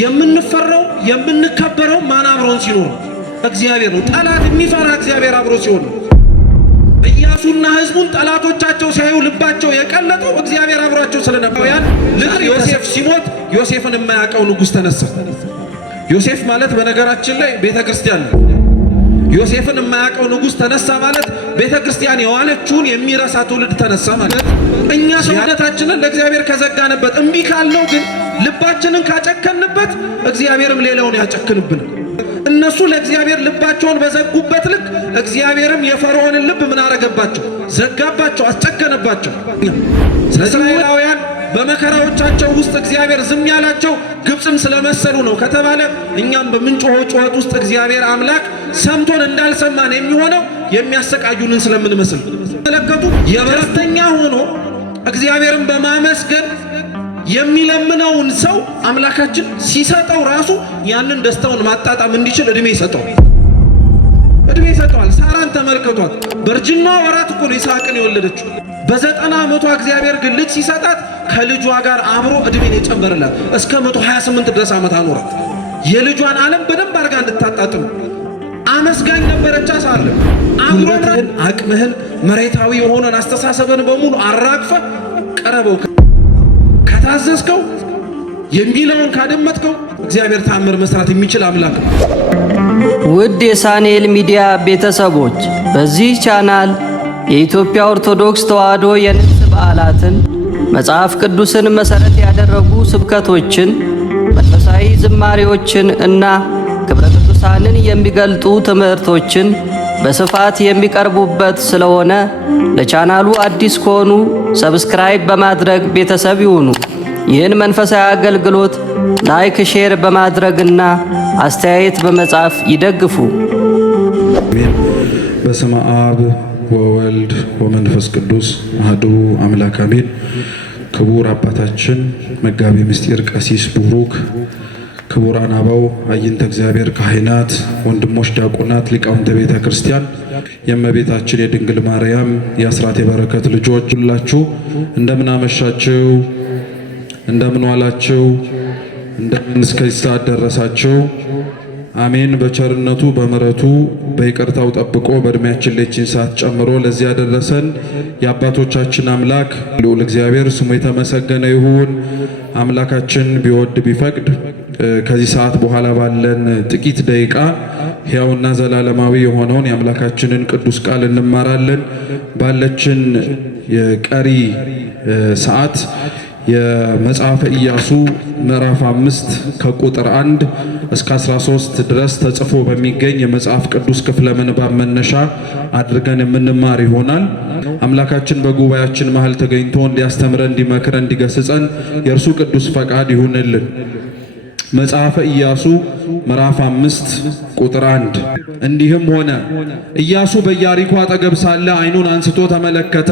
የምንፈራው የምንከበረው ማን አብሮን ሲኖር እግዚአብሔር ነው። ጠላት የሚፈራ እግዚአብሔር አብሮ ሲሆን ነው። ኢያሱና ሕዝቡን ጠላቶቻቸው ሲያዩ ልባቸው የቀለጠው እግዚአብሔር አብሯቸው ስለነበር ልክ ዮሴፍ ሲሞት ዮሴፍን የማያውቀው ንጉሥ ተነሳ። ዮሴፍ ማለት በነገራችን ላይ ቤተክርስቲያን ነው። ዮሴፍን የማያውቀው ንጉሥ ተነሳ ማለት ቤተክርስቲያን የዋለችውን የሚረሳ ትውልድ ተነሳ ማለት። እኛ ሰውነታችንን ለእግዚአብሔር ከዘጋንበት እምቢ ካልነው ግን ልባችንን ካጨከንበት እግዚአብሔርም ሌላውን ያጨክንብን። እነሱ ለእግዚአብሔር ልባቸውን በዘጉበት ልክ እግዚአብሔርም የፈርዖንን ልብ ምን አረገባቸው? ዘጋባቸው፣ አስጨከነባቸው። እስራኤላውያን በመከራዎቻቸው ውስጥ እግዚአብሔር ዝም ያላቸው ግብፅን ስለመሰሉ ነው ከተባለ እኛም በምንጮኸው ጩኸት ውስጥ እግዚአብሔር አምላክ ሰምቶን እንዳልሰማን የሚሆነው የሚያሰቃዩንን ስለምንመስል ተመለከቱ። የበረተኛ ሆኖ እግዚአብሔርን በማመስገን የሚለምነውን ሰው አምላካችን ሲሰጠው ራሱ ያንን ደስታውን ማጣጣም እንዲችል እድሜ ይሰጠዋል። ሳራን ተመልከቷት። በእርጅና ወራት እኮ ነው ይስሐቅን የወለደችው። በ90 ዓመቷ እግዚአብሔር ግን ልጅ ሲሰጣት ከልጇ ጋር አብሮ እድሜን የጨመረላት እስከ 128 ድረስ ዓመት አኖራት። የልጇን ዓለም በደንብ አድርጋ እንድታጣጥም አመስጋኝ ነበረች። ሳለ አእምሮህን፣ አቅምህን፣ መሬታዊ የሆነን አስተሳሰብን በሙሉ አራግፈ ቀረበው። ከታዘዝከው የሚለውን ካደመጥከው እግዚአብሔር ተአምር መስራት የሚችል አምላክ ነው። ውድ የሳንኤል ሚዲያ ቤተሰቦች በዚህ ቻናል የኢትዮጵያ ኦርቶዶክስ ተዋሕዶ የንግስ በዓላትን፣ መጽሐፍ ቅዱስን መሠረት ያደረጉ ስብከቶችን፣ መንፈሳዊ ዝማሬዎችን እና ክብረ ቅዱሳንን የሚገልጡ ትምህርቶችን በስፋት የሚቀርቡበት ስለሆነ ለቻናሉ አዲስ ከሆኑ ሰብስክራይብ በማድረግ ቤተሰብ ይሁኑ። ይህን መንፈሳዊ አገልግሎት ላይክ፣ ሼር በማድረግና አስተያየት በመጻፍ ይደግፉ። በስመ አብ ወወልድ ወመንፈስ ቅዱስ አሐዱ አምላክ አሜን። ክቡር አባታችን መጋቢ ምስጢር ቀሲስ ቡሩክ፣ ክቡራን አበው አይንተ እግዚአብሔር ካህናት፣ ወንድሞች ዲያቆናት፣ ሊቃውንተ ቤተ ክርስቲያን፣ የእመቤታችን የድንግል ማርያም የአስራት የበረከት ልጆች ሁላችሁ እንደምን አመሻችሁ? እንደምን ዋላችሁ? እንደምን እስከዚህ ሰዓት ደረሳችሁ? አሜን። በቸርነቱ በምሕረቱ በይቅርታው ጠብቆ በእድሜያችን ለችን ሰዓት ጨምሮ ለዚህ ያደረሰን የአባቶቻችን አምላክ ልዑል እግዚአብሔር ስሙ የተመሰገነ ይሁን። አምላካችን ቢወድ ቢፈቅድ ከዚህ ሰዓት በኋላ ባለን ጥቂት ደቂቃ ሕያውና ዘላለማዊ የሆነውን የአምላካችንን ቅዱስ ቃል እንማራለን። ባለችን የቀሪ ሰዓት የመጽሐፈ ኢያሱ ምዕራፍ 5 ከቁጥር 1 እስከ 13 ድረስ ተጽፎ በሚገኝ የመጽሐፍ ቅዱስ ክፍለ ምንባብ መነሻ አድርገን የምንማር ይሆናል። አምላካችን በጉባኤያችን መሃል ተገኝቶ እንዲያስተምረን፣ እንዲመክረን፣ እንዲገስጸን የእርሱ ቅዱስ ፈቃድ ይሁንልን። መጽሐፈ ኢያሱ ምዕራፍ 5 ቁጥር 1 እንዲህም ሆነ ኢያሱ በኢያሪኮ አጠገብ ሳለ ዓይኑን አንስቶ ተመለከተ፣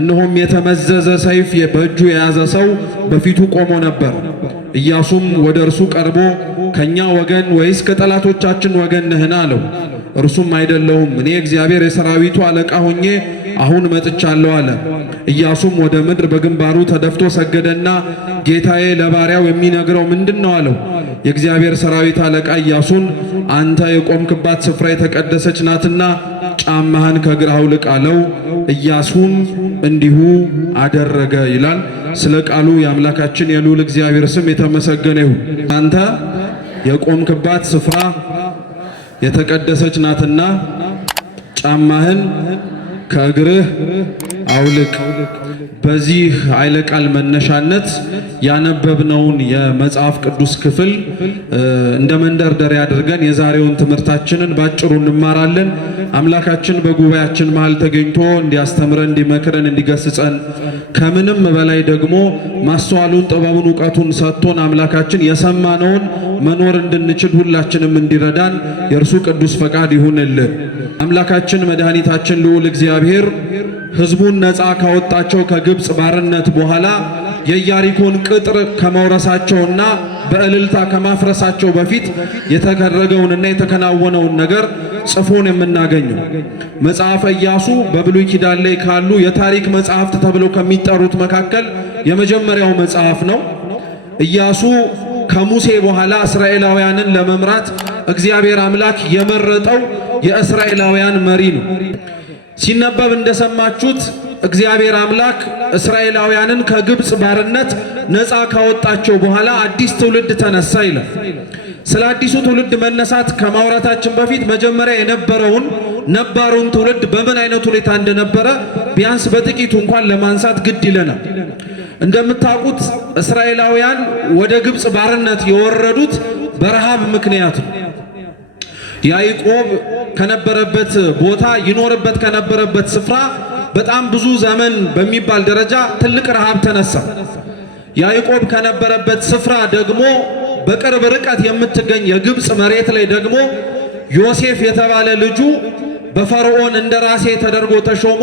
እነሆም የተመዘዘ ሰይፍ በእጁ የያዘ ሰው በፊቱ ቆሞ ነበር። ኢያሱም ወደ እርሱ ቀርቦ ከኛ ወገን ወይስ ከጠላቶቻችን ወገን ነህን? አለው። እርሱም አይደለሁም፣ እኔ እግዚአብሔር የሰራዊቱ አለቃ ሆኜ አሁን መጥቻለሁ አለ። ኢያሱም ወደ ምድር በግንባሩ ተደፍቶ ሰገደና ጌታዬ ለባሪያው የሚነግረው ምንድነው? አለው። የእግዚአብሔር ሰራዊት አለቃ ኢያሱን አንተ የቆምክባት ስፍራ የተቀደሰች ናትና ጫማህን ከእግርህ አውልቅ አለው። ኢያሱም እንዲሁ አደረገ ይላል። ስለ ቃሉ የአምላካችን የልዑል እግዚአብሔር ስም የተመሰገነ ይሁን። አንተ የቆምክባት ስፍራ የተቀደሰች ናትና ጫማህን ከእግርህ አውልቅ። በዚህ ኃይለ ቃል መነሻነት ያነበብነውን የመጽሐፍ ቅዱስ ክፍል እንደ መንደርደሪያ አድርገን የዛሬውን ትምህርታችንን ባጭሩ እንማራለን። አምላካችን በጉባኤያችን መሃል ተገኝቶ እንዲያስተምረን፣ እንዲመክረን፣ እንዲገስጸን ከምንም በላይ ደግሞ ማስተዋሉን፣ ጥበቡን፣ ዕውቀቱን ሰጥቶን አምላካችን የሰማነውን መኖር እንድንችል ሁላችንም እንዲረዳን የእርሱ ቅዱስ ፈቃድ ይሁንልን። አምላካችን መድኃኒታችን ልዑል እግዚአብሔር ሕዝቡን ነፃ ካወጣቸው ከግብፅ ባርነት በኋላ የኢያሪኮን ቅጥር ከመውረሳቸውና በእልልታ ከማፍረሳቸው በፊት የተደረገውንና የተከናወነውን ነገር ጽፎን የምናገኘው መጽሐፈ ኢያሱ በብሉይ ኪዳን ላይ ካሉ የታሪክ መጽሐፍት ተብለው ከሚጠሩት መካከል የመጀመሪያው መጽሐፍ ነው። ኢያሱ ከሙሴ በኋላ እስራኤላውያንን ለመምራት እግዚአብሔር አምላክ የመረጠው የእስራኤላውያን መሪ ነው። ሲነበብ እንደሰማችሁት እግዚአብሔር አምላክ እስራኤላውያንን ከግብፅ ባርነት ነፃ ካወጣቸው በኋላ አዲስ ትውልድ ተነሳ ይላል። ስለ አዲሱ ትውልድ መነሳት ከማውራታችን በፊት መጀመሪያ የነበረውን ነባሩን ትውልድ በምን አይነት ሁኔታ እንደነበረ ቢያንስ በጥቂቱ እንኳን ለማንሳት ግድ ይለናል። እንደምታውቁት እስራኤላውያን ወደ ግብፅ ባርነት የወረዱት በረሃብ ምክንያት ነው። ያዕቆብ ከነበረበት ቦታ ይኖርበት ከነበረበት ስፍራ በጣም ብዙ ዘመን በሚባል ደረጃ ትልቅ ረሃብ ተነሳ። ያዕቆብ ከነበረበት ስፍራ ደግሞ በቅርብ ርቀት የምትገኝ የግብፅ መሬት ላይ ደግሞ ዮሴፍ የተባለ ልጁ በፈርዖን እንደራሴ ተደርጎ ተሾሞ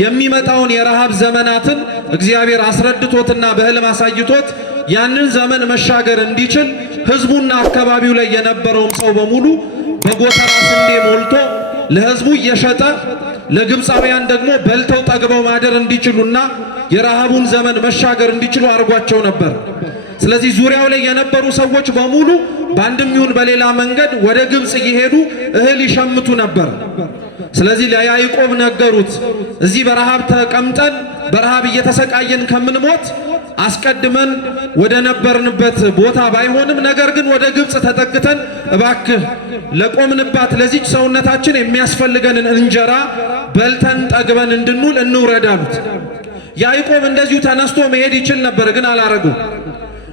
የሚመጣውን የረሃብ ዘመናትን እግዚአብሔር አስረድቶትና በሕልም አሳይቶት ያንን ዘመን መሻገር እንዲችል ሕዝቡና አካባቢው ላይ የነበረውም ሰው በሙሉ በጎተራ ስንዴ ሞልቶ ለሕዝቡ እየሸጠ ለግብፃውያን ደግሞ በልተው ጠግበው ማደር እንዲችሉና የረሃቡን ዘመን መሻገር እንዲችሉ አድርጓቸው ነበር። ስለዚህ ዙሪያው ላይ የነበሩ ሰዎች በሙሉ በአንድም ይሁን በሌላ መንገድ ወደ ግብፅ እየሄዱ እህል ይሸምቱ ነበር። ስለዚህ ለያዕቆብ ነገሩት፣ እዚህ በረሃብ ተቀምጠን በረሃብ እየተሰቃየን ከምንሞት አስቀድመን ወደ ነበርንበት ቦታ ባይሆንም ነገር ግን ወደ ግብፅ ተጠግተን እባክህ ለቆምንባት ለዚች ሰውነታችን የሚያስፈልገንን እንጀራ በልተን ጠግበን እንድንውል እንውረድ አሉት። ያዕቆብ እንደዚሁ ተነስቶ መሄድ ይችል ነበር፣ ግን አላረገው።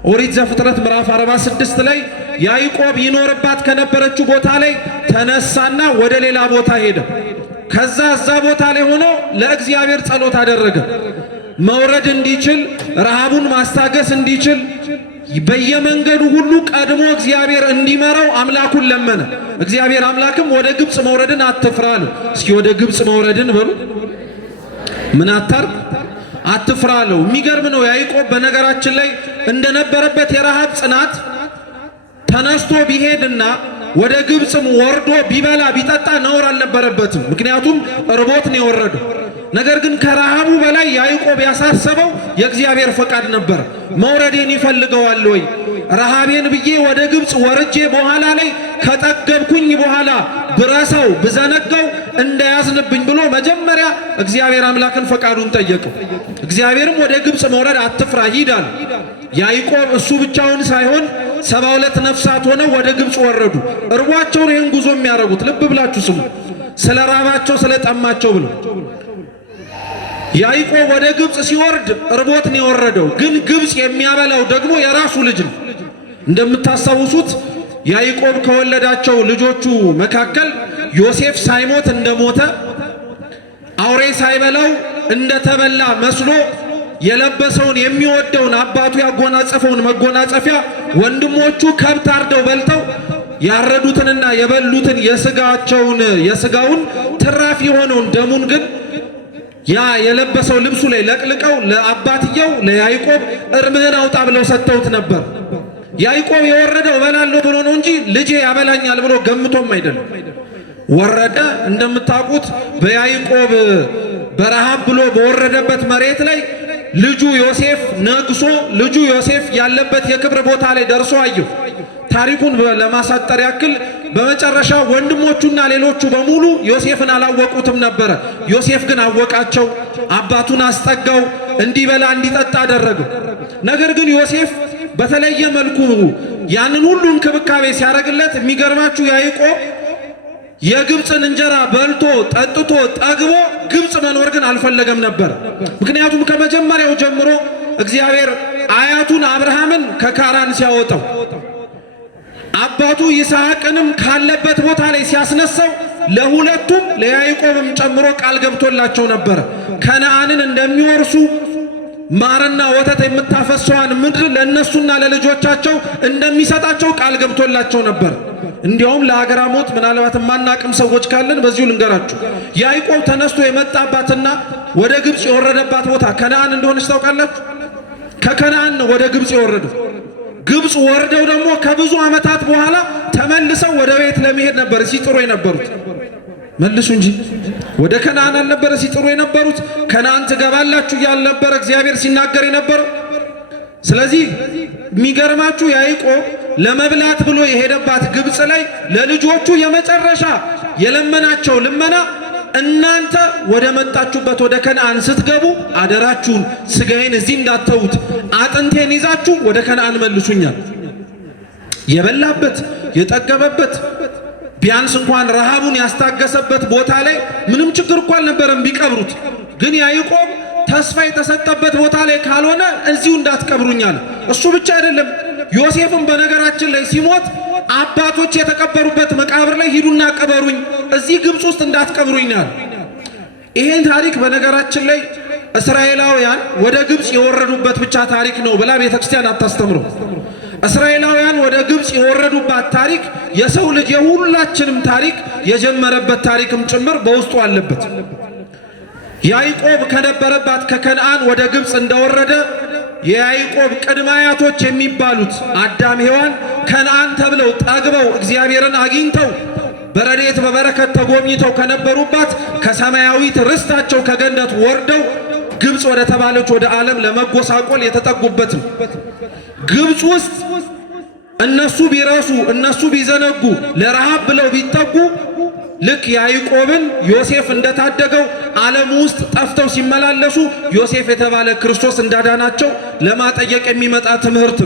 ኦሪት ዘፍጥረት ምዕራፍ 46 ላይ ያዕቆብ ይኖርባት ከነበረችው ቦታ ላይ ተነሳና ወደ ሌላ ቦታ ሄደ። ከዛ እዛ ቦታ ላይ ሆኖ ለእግዚአብሔር ጸሎት አደረገ። መውረድ እንዲችል ረሃቡን ማስታገስ እንዲችል በየመንገዱ ሁሉ ቀድሞ እግዚአብሔር እንዲመራው አምላኩን ለመነ። እግዚአብሔር አምላክም ወደ ግብፅ መውረድን አትፍራ አለው። እስኪ ወደ ግብፅ መውረድን በሉ ምን አታርግ አትፍራ አለው። የሚገርም ነው። ያዕቆብ በነገራችን ላይ እንደነበረበት የረሃብ ጽናት ተነስቶ ቢሄድና ወደ ግብፅም ወርዶ ቢበላ ቢጠጣ ነውር አልነበረበትም። ምክንያቱም ርቦት ነው የወረደው። ነገር ግን ከረሃቡ በላይ ያዕቆብ ያሳሰበው የእግዚአብሔር ፈቃድ ነበር። መውረዴን ይፈልገዋል ወይ? ረሃቤን ብዬ ወደ ግብፅ ወርጄ በኋላ ላይ ከጠገብኩኝ በኋላ ብረሳው ብዘነጋው እንዳያዝንብኝ ብሎ መጀመሪያ እግዚአብሔር አምላክን ፈቃዱን ጠየቀው። እግዚአብሔርም ወደ ግብፅ መውረድ አትፍራ ሂድ አለ። ያዕቆብ እሱ ብቻውን ሳይሆን 72 ነፍሳት ሆነው ወደ ግብፅ ወረዱ። እርቧቸውን ይህን ጉዞ የሚያደርጉት ልብ ብላችሁ ስሙ። ስለ ራባቸው ስለ ጠማቸው ብለው ያዕቆብ ወደ ግብፅ ሲወርድ እርቦት ነው የወረደው። ግን ግብፅ የሚያበላው ደግሞ የራሱ ልጅ ነው። እንደምታስታውሱት ያዕቆብ ከወለዳቸው ልጆቹ መካከል ዮሴፍ ሳይሞት እንደሞተ አውሬ ሳይበላው እንደተበላ መስሎ የለበሰውን የሚወደውን አባቱ ያጎናጸፈውን መጎናጸፊያ ወንድሞቹ ከብት አርደው በልተው ያረዱትንና የበሉትን የስጋውን ትራፊ የሆነውን ደሙን ግን ያ የለበሰው ልብሱ ላይ ለቅልቀው ለአባትየው ለያዕቆብ እርምህን አውጣ ብለው ሰጥተውት ነበር። ያዕቆብ የወረደው እበላለሁ ብሎ ነው እንጂ ልጄ ያበላኛል ብሎ ገምቶም አይደለም። ወረደ። እንደምታውቁት በያዕቆብ በረሃብ ብሎ በወረደበት መሬት ላይ ልጁ ዮሴፍ ነግሶ ልጁ ዮሴፍ ያለበት የክብር ቦታ ላይ ደርሶ አየሁ። ታሪኩን ለማሳጠር ያክል በመጨረሻ ወንድሞቹና ሌሎቹ በሙሉ ዮሴፍን አላወቁትም ነበረ። ዮሴፍ ግን አወቃቸው። አባቱን አስጠጋው፣ እንዲበላ እንዲጠጣ አደረገው። ነገር ግን ዮሴፍ በተለየ መልኩ ያንን ሁሉ እንክብካቤ ሲያደርግለት የሚገርማችሁ ያዕቆብ የግብፅን እንጀራ በልቶ ጠጥቶ ጠግቦ ግብፅ መኖር ግን አልፈለገም ነበር። ምክንያቱም ከመጀመሪያው ጀምሮ እግዚአብሔር አያቱን አብርሃምን ከካራን ሲያወጣው አባቱ ይስሐቅንም ካለበት ቦታ ላይ ሲያስነሳው ለሁለቱም ለያዕቆብም ጨምሮ ቃል ገብቶላቸው ነበር። ከነዓንን እንደሚወርሱ ማርና ወተት የምታፈሰዋን ምድር ለእነሱና ለልጆቻቸው እንደሚሰጣቸው ቃል ገብቶላቸው ነበር። እንዲያውም ለአገራሞት ምናልባት ማናቅም ሰዎች ካለን በዚሁ ልንገራችሁ። ያዕቆብ ተነስቶ የመጣባትና ወደ ግብፅ የወረደባት ቦታ ከነዓን እንደሆነች ታውቃላችሁ። ከከነዓን ወደ ግብፅ የወረደው ግብፅ ወርደው ደግሞ ከብዙ ዓመታት በኋላ ተመልሰው ወደ ቤት ለመሄድ ነበር ሲጥሩ የነበሩት። መልሱ እንጂ ወደ ከነዓን አልነበረ ሲጥሩ የነበሩት። ከነዓን ትገባላችሁ እያለ ነበር እግዚአብሔር ሲናገር የነበረው። ስለዚህ የሚገርማችሁ ያዕቆብ ለመብላት ብሎ የሄደባት ግብጽ ላይ ለልጆቹ የመጨረሻ የለመናቸው ልመና እናንተ ወደ መጣችሁበት ወደ ከነዓን ስትገቡ አደራችሁን ስጋዬን እዚህ እንዳትተዉት አጥንቴን ይዛችሁ ወደ ከነዓን መልሱኛል። የበላበት የጠገበበት ቢያንስ እንኳን ረሃቡን ያስታገሰበት ቦታ ላይ ምንም ችግር እንኳን አልነበረም ቢቀብሩት። ግን ያዕቆብ ተስፋ የተሰጠበት ቦታ ላይ ካልሆነ እዚሁ እንዳትቀብሩኛል። እሱ ብቻ አይደለም፣ ዮሴፍም በነገራችን ላይ ሲሞት አባቶች የተቀበሩበት መቃብር ላይ ሂዱና ቀበሩኝ፣ እዚህ ግብጽ ውስጥ እንዳትቀብሩኛል። ይሄን ታሪክ በነገራችን ላይ እስራኤላውያን ወደ ግብጽ የወረዱበት ብቻ ታሪክ ነው ብላ ቤተክርስቲያን አታስተምረው። እስራኤላውያን ወደ ግብጽ የወረዱባት ታሪክ የሰው ልጅ የሁላችንም ታሪክ የጀመረበት ታሪክም ጭምር በውስጡ አለበት። ያዕቆብ ከነበረባት ከከነዓን ወደ ግብጽ እንደወረደ የያዕቆብ ቅድመ አያቶች የሚባሉት አዳም ሔዋን ከነዓን ተብለው ጠግበው እግዚአብሔርን አግኝተው በረድኤት በበረከት ተጎብኝተው ከነበሩባት ከሰማያዊት ርስታቸው ከገነት ወርደው ግብጽ ወደ ተባለች ወደ ዓለም ለመጎሳቆል የተጠጉበት ነው። ግብጽ ውስጥ እነሱ ቢረሱ እነሱ ቢዘነጉ ለረሃብ ብለው ቢጠጉ ልክ ያዕቆብን ዮሴፍ እንደታደገው ዓለም ውስጥ ጠፍተው ሲመላለሱ ዮሴፍ የተባለ ክርስቶስ እንዳዳናቸው ለማጠየቅ የሚመጣ ትምህርት።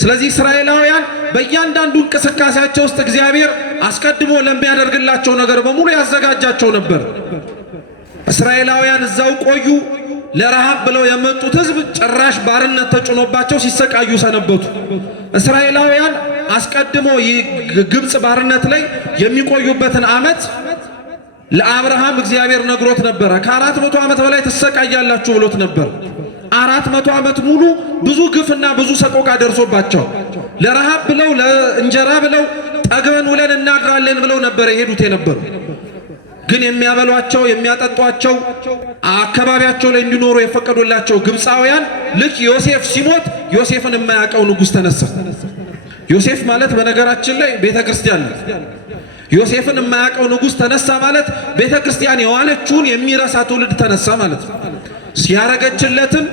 ስለዚህ እስራኤላውያን በእያንዳንዱ እንቅስቃሴያቸው ውስጥ እግዚአብሔር አስቀድሞ ለሚያደርግላቸው ነገር በሙሉ ያዘጋጃቸው ነበር። እስራኤላውያን እዛው ቆዩ። ለረሃብ ብለው የመጡት ሕዝብ ጭራሽ ባርነት ተጭኖባቸው ሲሰቃዩ ሰነበቱ። እስራኤላውያን አስቀድሞ ግብጽ ባርነት ላይ የሚቆዩበትን ዓመት ለአብርሃም እግዚአብሔር ነግሮት ነበረ። ከ400 ዓመት በላይ ትሰቃያላችሁ ብሎት ነበር። 400 ዓመት ሙሉ ብዙ ግፍና ብዙ ሰቆቃ ደርሶባቸው ለረሃብ ብለው ለእንጀራ ብለው ጠግበን ውለን እናድራለን ብለው ነበር የሄዱት የነበሩ። ግን የሚያበሏቸው የሚያጠጧቸው አካባቢያቸው ላይ እንዲኖሩ የፈቀዱላቸው ግብፃውያን ልክ ዮሴፍ ሲሞት ዮሴፍን የማያውቀው ንጉሥ ተነሳ። ዮሴፍ ማለት በነገራችን ላይ ቤተክርስቲያን ነው። ዮሴፍን የማያውቀው ንጉሥ ተነሳ ማለት ቤተክርስቲያን የዋለችውን የሚረሳ ትውልድ ተነሳ ማለት ነው። ያረገችለትን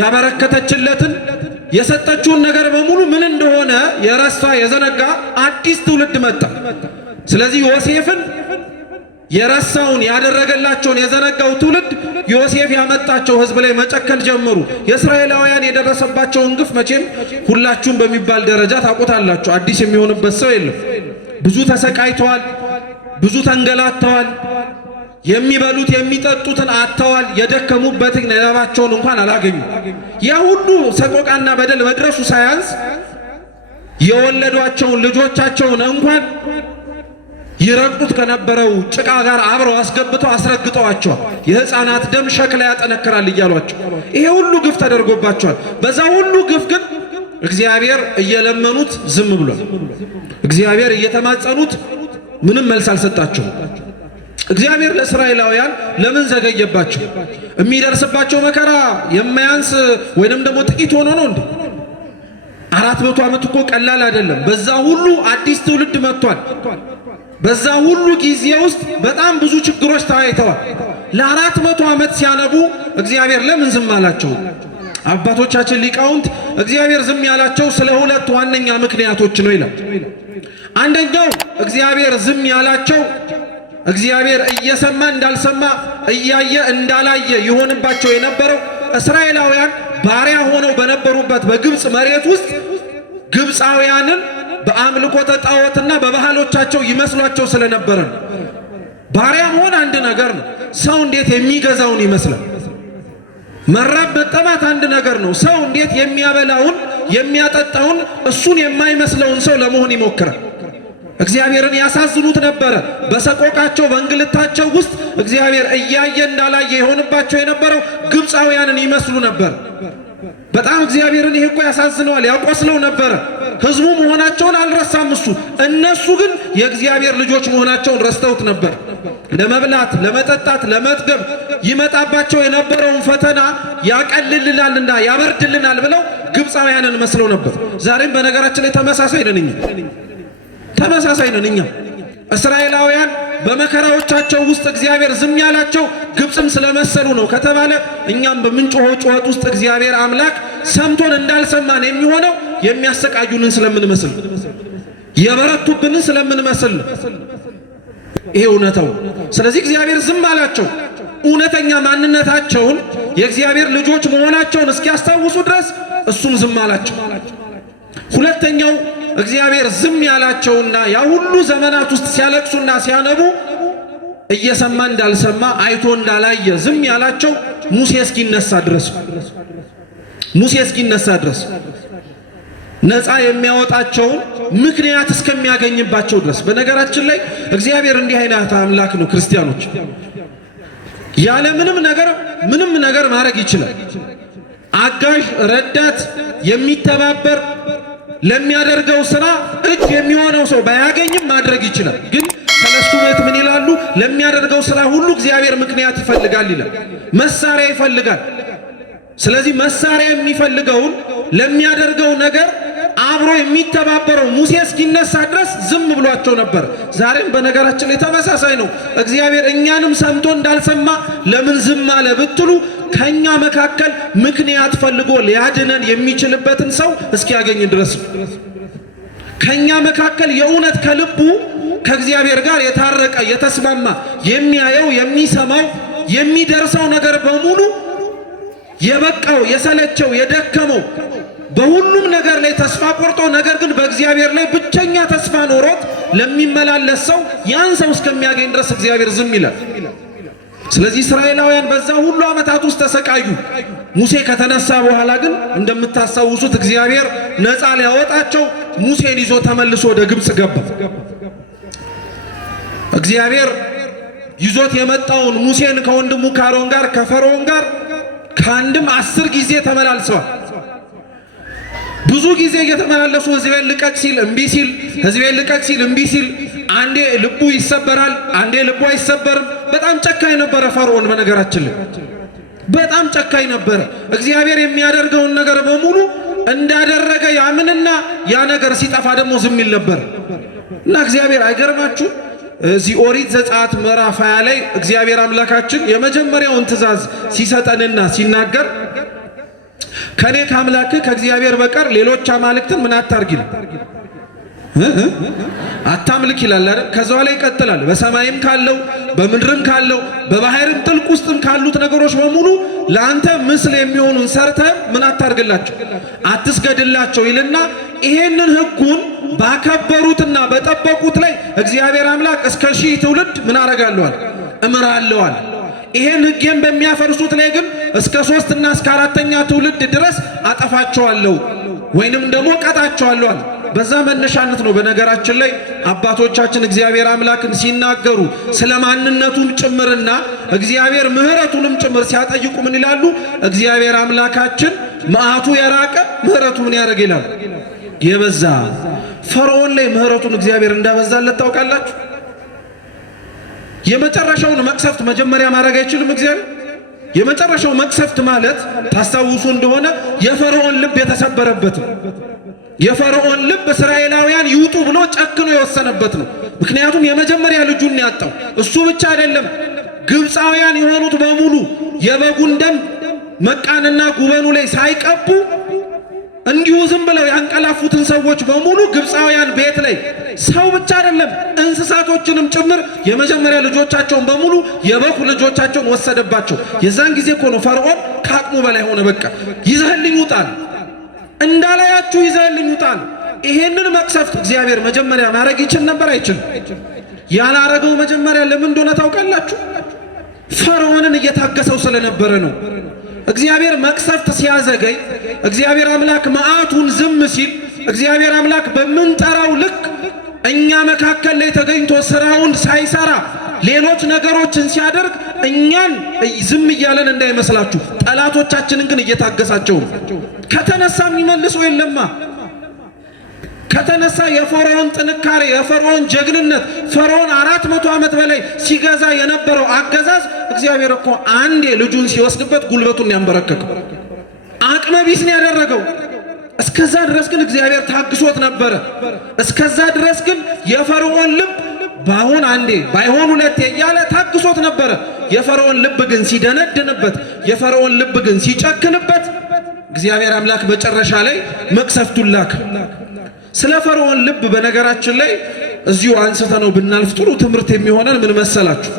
ያበረከተችለትን የሰጠችውን ነገር በሙሉ ምን እንደሆነ የረሳ የዘነጋ አዲስ ትውልድ መጣ። ስለዚህ ዮሴፍን የረሳውን ያደረገላቸውን የዘነጋው ትውልድ ዮሴፍ ያመጣቸው ሕዝብ ላይ መጨከል ጀመሩ። የእስራኤላውያን የደረሰባቸውን ግፍ መቼም ሁላችሁም በሚባል ደረጃ ታውቁታላችሁ። አዲስ የሚሆንበት ሰው የለም። ብዙ ተሰቃይተዋል፣ ብዙ ተንገላተዋል፣ የሚበሉት የሚጠጡትን አጥተዋል። የደከሙበትን ነባቸውን እንኳን አላገኙ። ያ ሁሉ ሰቆቃና በደል መድረሱ ሳያንስ የወለዷቸውን ልጆቻቸውን እንኳን ይረግጡት ከነበረው ጭቃ ጋር አብረው አስገብተው አስረግጠዋቸዋል። የሕፃናት ደም ሸክላ ያጠነክራል እያሏቸው ይሄ ሁሉ ግፍ ተደርጎባቸዋል። በዛ ሁሉ ግፍ ግን እግዚአብሔር እየለመኑት ዝም ብሏል። እግዚአብሔር እየተማጸኑት ምንም መልስ አልሰጣቸውም። እግዚአብሔር ለእስራኤላውያን ለምን ዘገየባቸው? የሚደርስባቸው መከራ የማያንስ ወይንም ደግሞ ጥቂት ሆኖ ነው እንዴ? 400 ዓመት እኮ ቀላል አይደለም። በዛ ሁሉ አዲስ ትውልድ መጥቷል። በዛ ሁሉ ጊዜ ውስጥ በጣም ብዙ ችግሮች ታይተዋል። ለ400 ዓመት ሲያነቡ እግዚአብሔር ለምን ዝም አላቸው? አባቶቻችን ሊቃውንት እግዚአብሔር ዝም ያላቸው ስለ ሁለት ዋነኛ ምክንያቶች ነው ይላል። አንደኛው እግዚአብሔር ዝም ያላቸው እግዚአብሔር እየሰማ እንዳልሰማ እያየ እንዳላየ ይሆንባቸው የነበረው እስራኤላውያን ባሪያ ሆነው በነበሩበት በግብጽ መሬት ውስጥ ግብፃውያንን በአምልኮተ ጣዖትና በባህሎቻቸው ይመስሏቸው ስለነበረ ነው። ባሪያ መሆን አንድ ነገር ነው። ሰው እንዴት የሚገዛውን ይመስላል? መራብ መጠማት አንድ ነገር ነው። ሰው እንዴት የሚያበላውን የሚያጠጣውን እሱን የማይመስለውን ሰው ለመሆን ይሞክራል። እግዚአብሔርን ያሳዝኑት ነበረ። በሰቆቃቸው በእንግልታቸው ውስጥ እግዚአብሔር እያየ እንዳላየ የሆንባቸው የነበረው ግብፃውያንን ይመስሉ ነበር። በጣም እግዚአብሔርን ይሄ እኮ ያሳዝነዋል፣ ያቆስለው ነበረ። ሕዝቡ መሆናቸውን አልረሳም እሱ። እነሱ ግን የእግዚአብሔር ልጆች መሆናቸውን ረስተውት ነበር። ለመብላት፣ ለመጠጣት፣ ለመጥገብ ይመጣባቸው የነበረውን ፈተና ያቀልልናልና ያበርድልናል ብለው ግብፃውያንን መስለው ነበር። ዛሬም በነገራችን ላይ ተመሳሳይ ነን እኛ። እስራኤላውያን በመከራዎቻቸው ውስጥ እግዚአብሔር ዝም ያላቸው ግብፅም ስለመሰሉ ነው ከተባለ እኛም በምንጮኸው ጩኸት ውስጥ እግዚአብሔር አምላክ ሰምቶን እንዳልሰማን የሚሆነው የሚያሰቃዩንን ስለምንመስል የበረቱብንን ስለምንመስል ይሄ እውነታው። ስለዚህ እግዚአብሔር ዝም አላቸው። እውነተኛ ማንነታቸውን የእግዚአብሔር ልጆች መሆናቸውን እስኪያስታውሱ ድረስ እሱም ዝም አላቸው። ሁለተኛው እግዚአብሔር ዝም ያላቸውና ያ ሁሉ ዘመናት ውስጥ ሲያለቅሱና ሲያነቡ እየሰማ እንዳልሰማ አይቶ እንዳላየ ዝም ያላቸው ሙሴ እስኪነሳ ድረስ ነፃ የሚያወጣቸውን ምክንያት እስከሚያገኝባቸው ድረስ። በነገራችን ላይ እግዚአብሔር እንዲህ አይነት አምላክ ነው። ክርስቲያኖች ያለ ምንም ነገር ማድረግ ይችላል። አጋዥ፣ ረዳት፣ የሚተባበር ለሚያደርገው ስራ እጅ የሚሆነው ሰው ባያገኝም ማድረግ ይችላል። ግን ሰለስቱ ምዕት ምን ይላሉ? ለሚያደርገው ስራ ሁሉ እግዚአብሔር ምክንያት ይፈልጋል ይላል። መሳሪያ ይፈልጋል። ስለዚህ መሳሪያ የሚፈልገውን ለሚያደርገው ነገር አብሮ የሚተባበረው ሙሴ እስኪነሳ ድረስ ዝም ብሏቸው ነበር። ዛሬም በነገራችን ላይ ተመሳሳይ ነው። እግዚአብሔር እኛንም ሰምቶ እንዳልሰማ ለምን ዝም አለ ብትሉ ከኛ መካከል ምክንያት ፈልጎ ሊያድነን የሚችልበትን ሰው እስኪያገኝ ድረስ ከኛ መካከል የእውነት ከልቡ ከእግዚአብሔር ጋር የታረቀ የተስማማ የሚያየው የሚሰማው የሚደርሰው ነገር በሙሉ የበቃው የሰለቸው የደከመው በሁሉም ነገር ላይ ተስፋ ቆርጦ ነገር ግን በእግዚአብሔር ላይ ብቸኛ ተስፋ ኖሮት ለሚመላለስ ሰው ያን ሰው እስከሚያገኝ ድረስ እግዚአብሔር ዝም ይላል። ስለዚህ እስራኤላውያን በዛ ሁሉ ዓመታት ውስጥ ተሰቃዩ። ሙሴ ከተነሳ በኋላ ግን እንደምታስታውሱት እግዚአብሔር ነፃ ሊያወጣቸው ሙሴን ይዞ ተመልሶ ወደ ግብፅ ገባ። እግዚአብሔር ይዞት የመጣውን ሙሴን ከወንድሙ ከአሮን ጋር ከፈርዖን ጋር ከአንድም 10 ጊዜ ተመላልሰዋል። ብዙ ጊዜ እየተመላለሱ ሕዝቤን ልቀቅ ሲል እምቢ ሲል፣ ሕዝቤን ልቀቅ ሲል እምቢ ሲል፣ አንዴ ልቡ ይሰበራል፣ አንዴ ልቡ አይሰበርም። በጣም ጨካኝ ነበረ ፈርዖን። በነገራችን ላይ በጣም ጨካኝ ነበረ። እግዚአብሔር የሚያደርገውን ነገር በሙሉ እንዳደረገ ያምንና ያ ነገር ሲጠፋ ደግሞ ዝም ይል ነበር እና እግዚአብሔር አይገርማችሁ እዚህ ኦሪት ዘጸአት ምዕራፍ 20 ላይ እግዚአብሔር አምላካችን የመጀመሪያውን ትእዛዝ ሲሰጠንና ሲናገር ከኔ ከአምላክህ ከእግዚአብሔር በቀር ሌሎች አማልክትን ምን አታርግ ይላል፣ አታምልክ ይላል አይደል? ከዛው ላይ ይቀጥላል። በሰማይም ካለው በምድርም ካለው በባህርም ጥልቅ ውስጥም ካሉት ነገሮች በሙሉ ለአንተ ምስል የሚሆኑን ሰርተህ ምን አታርግላቸው፣ አትስገድላቸው ይልና ይሄንን ሕጉን ባከበሩትና በጠበቁት ላይ እግዚአብሔር አምላክ እስከ 1000 ትውልድ ምን አረጋለዋል? እምራለዋል። ይሄን ሕጌን በሚያፈርሱት ላይ ግን እስከ 3 እና እስከ 4ኛ ትውልድ ድረስ አጠፋቸዋለሁ ወይንም ደግሞ ቀጣቸዋለሁ። በዛ መነሻነት ነው በነገራችን ላይ አባቶቻችን እግዚአብሔር አምላክን ሲናገሩ ስለ ማንነቱም ጭምርና እግዚአብሔር ምሕረቱንም ጭምር ሲያጠይቁ ምን ይላሉ? እግዚአብሔር አምላካችን መዓቱ የራቀ ምሕረቱ ምን ያደርግ ይላል? የበዛ። ፈርዖን ላይ ምሕረቱን እግዚአብሔር እንዳበዛለት ታውቃላችሁ። የመጨረሻውን መቅሰፍት መጀመሪያ ማድረግ አይችልም እግዚአብሔር። የመጨረሻው መቅሰፍት ማለት ታስታውሱ እንደሆነ የፈርዖን ልብ የተሰበረበት ነው። የፈርዖን ልብ እስራኤላውያን ይውጡ ብሎ ጨክኖ የወሰነበት ነው። ምክንያቱም የመጀመሪያ ልጁን ያጣው እሱ ብቻ አይደለም። ግብፃውያን የሆኑት በሙሉ የበጉን ደም መቃንና ጉበኑ ላይ ሳይቀቡ እንዲሁ ዝም ብለው ያንቀላፉትን ሰዎች በሙሉ ግብፃውያን ቤት ላይ ሰው ብቻ አይደለም እንስሳቶችንም ጭምር የመጀመሪያ ልጆቻቸውን በሙሉ የበኩር ልጆቻቸውን ወሰደባቸው። የዛን ጊዜ እኮ ነው ፈርዖን ከአቅሙ በላይ ሆነ። በቃ ይዘህልኝ ውጣል፣ እንዳላያችሁ ይዘህልኝ ውጣል። ይሄንን መቅሰፍት እግዚአብሔር መጀመሪያ ማድረግ ይችል ነበር? አይችልም። ያላረገው መጀመሪያ ለምን እንደሆነ ታውቃላችሁ? ፈርዖንን እየታገሰው ስለነበረ ነው። እግዚአብሔር መቅሰፍት ሲያዘገይ፣ እግዚአብሔር አምላክ መዓቱን ዝም ሲል፣ እግዚአብሔር አምላክ በምንጠራው ልክ እኛ መካከል ላይ ተገኝቶ ስራውን ሳይሰራ ሌሎች ነገሮችን ሲያደርግ እኛን ዝም እያለን እንዳይመስላችሁ፣ ጠላቶቻችንን ግን እየታገሳቸው ነው። ከተነሳ የሚመልሰው የለማ። ከተነሳ የፈርዖን ጥንካሬ፣ የፈርዖን ጀግንነት፣ ፈርዖን 400 ዓመት በላይ ሲገዛ የነበረው አገዛዝ እግዚአብሔር እኮ አንዴ ልጁን ሲወስድበት ጉልበቱን ያንበረከከው አቅመ ቢስ ነው ያደረገው። እስከዛ ድረስ ግን እግዚአብሔር ታግሶት ነበረ። እስከዛ ድረስ ግን የፈርዖን ልብ ባሁን አንዴ ባይሆን ሁለቴ እያለ ታግሶት ነበረ። የፈርዖን ልብ ግን ሲደነድንበት፣ የፈርዖን ልብ ግን ሲጨክንበት እግዚአብሔር አምላክ መጨረሻ ላይ መቅሰፍቱን ላከ። ስለ ፈርዖን ልብ በነገራችን ላይ እዚሁ አንስተነው ብናልፍ ጥሩ ትምህርት የሚሆነን ምን መሰላችሁ?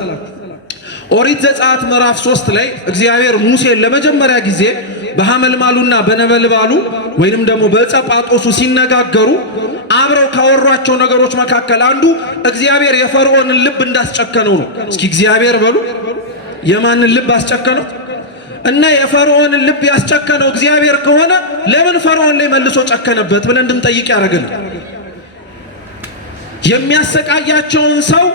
ኦሪት ዘጸአት ምዕራፍ 3 ላይ እግዚአብሔር ሙሴን ለመጀመሪያ ጊዜ በሐመልማሉና በነበልባሉ ወይንም ደግሞ በዕፀ ጳጦሱ ሲነጋገሩ አብረው ካወሯቸው ነገሮች መካከል አንዱ እግዚአብሔር የፈርዖንን ልብ እንዳስጨከነው ነው። እስኪ እግዚአብሔር በሉ። የማንን ልብ አስጨከነው? እና የፈርዖንን ልብ ያስጨከነው እግዚአብሔር ከሆነ ለምን ፈርዖን ላይ መልሶ ጨከነበት ብለን እንድንጠይቅ ያደርገናል። የሚያሰቃያቸውን ሰው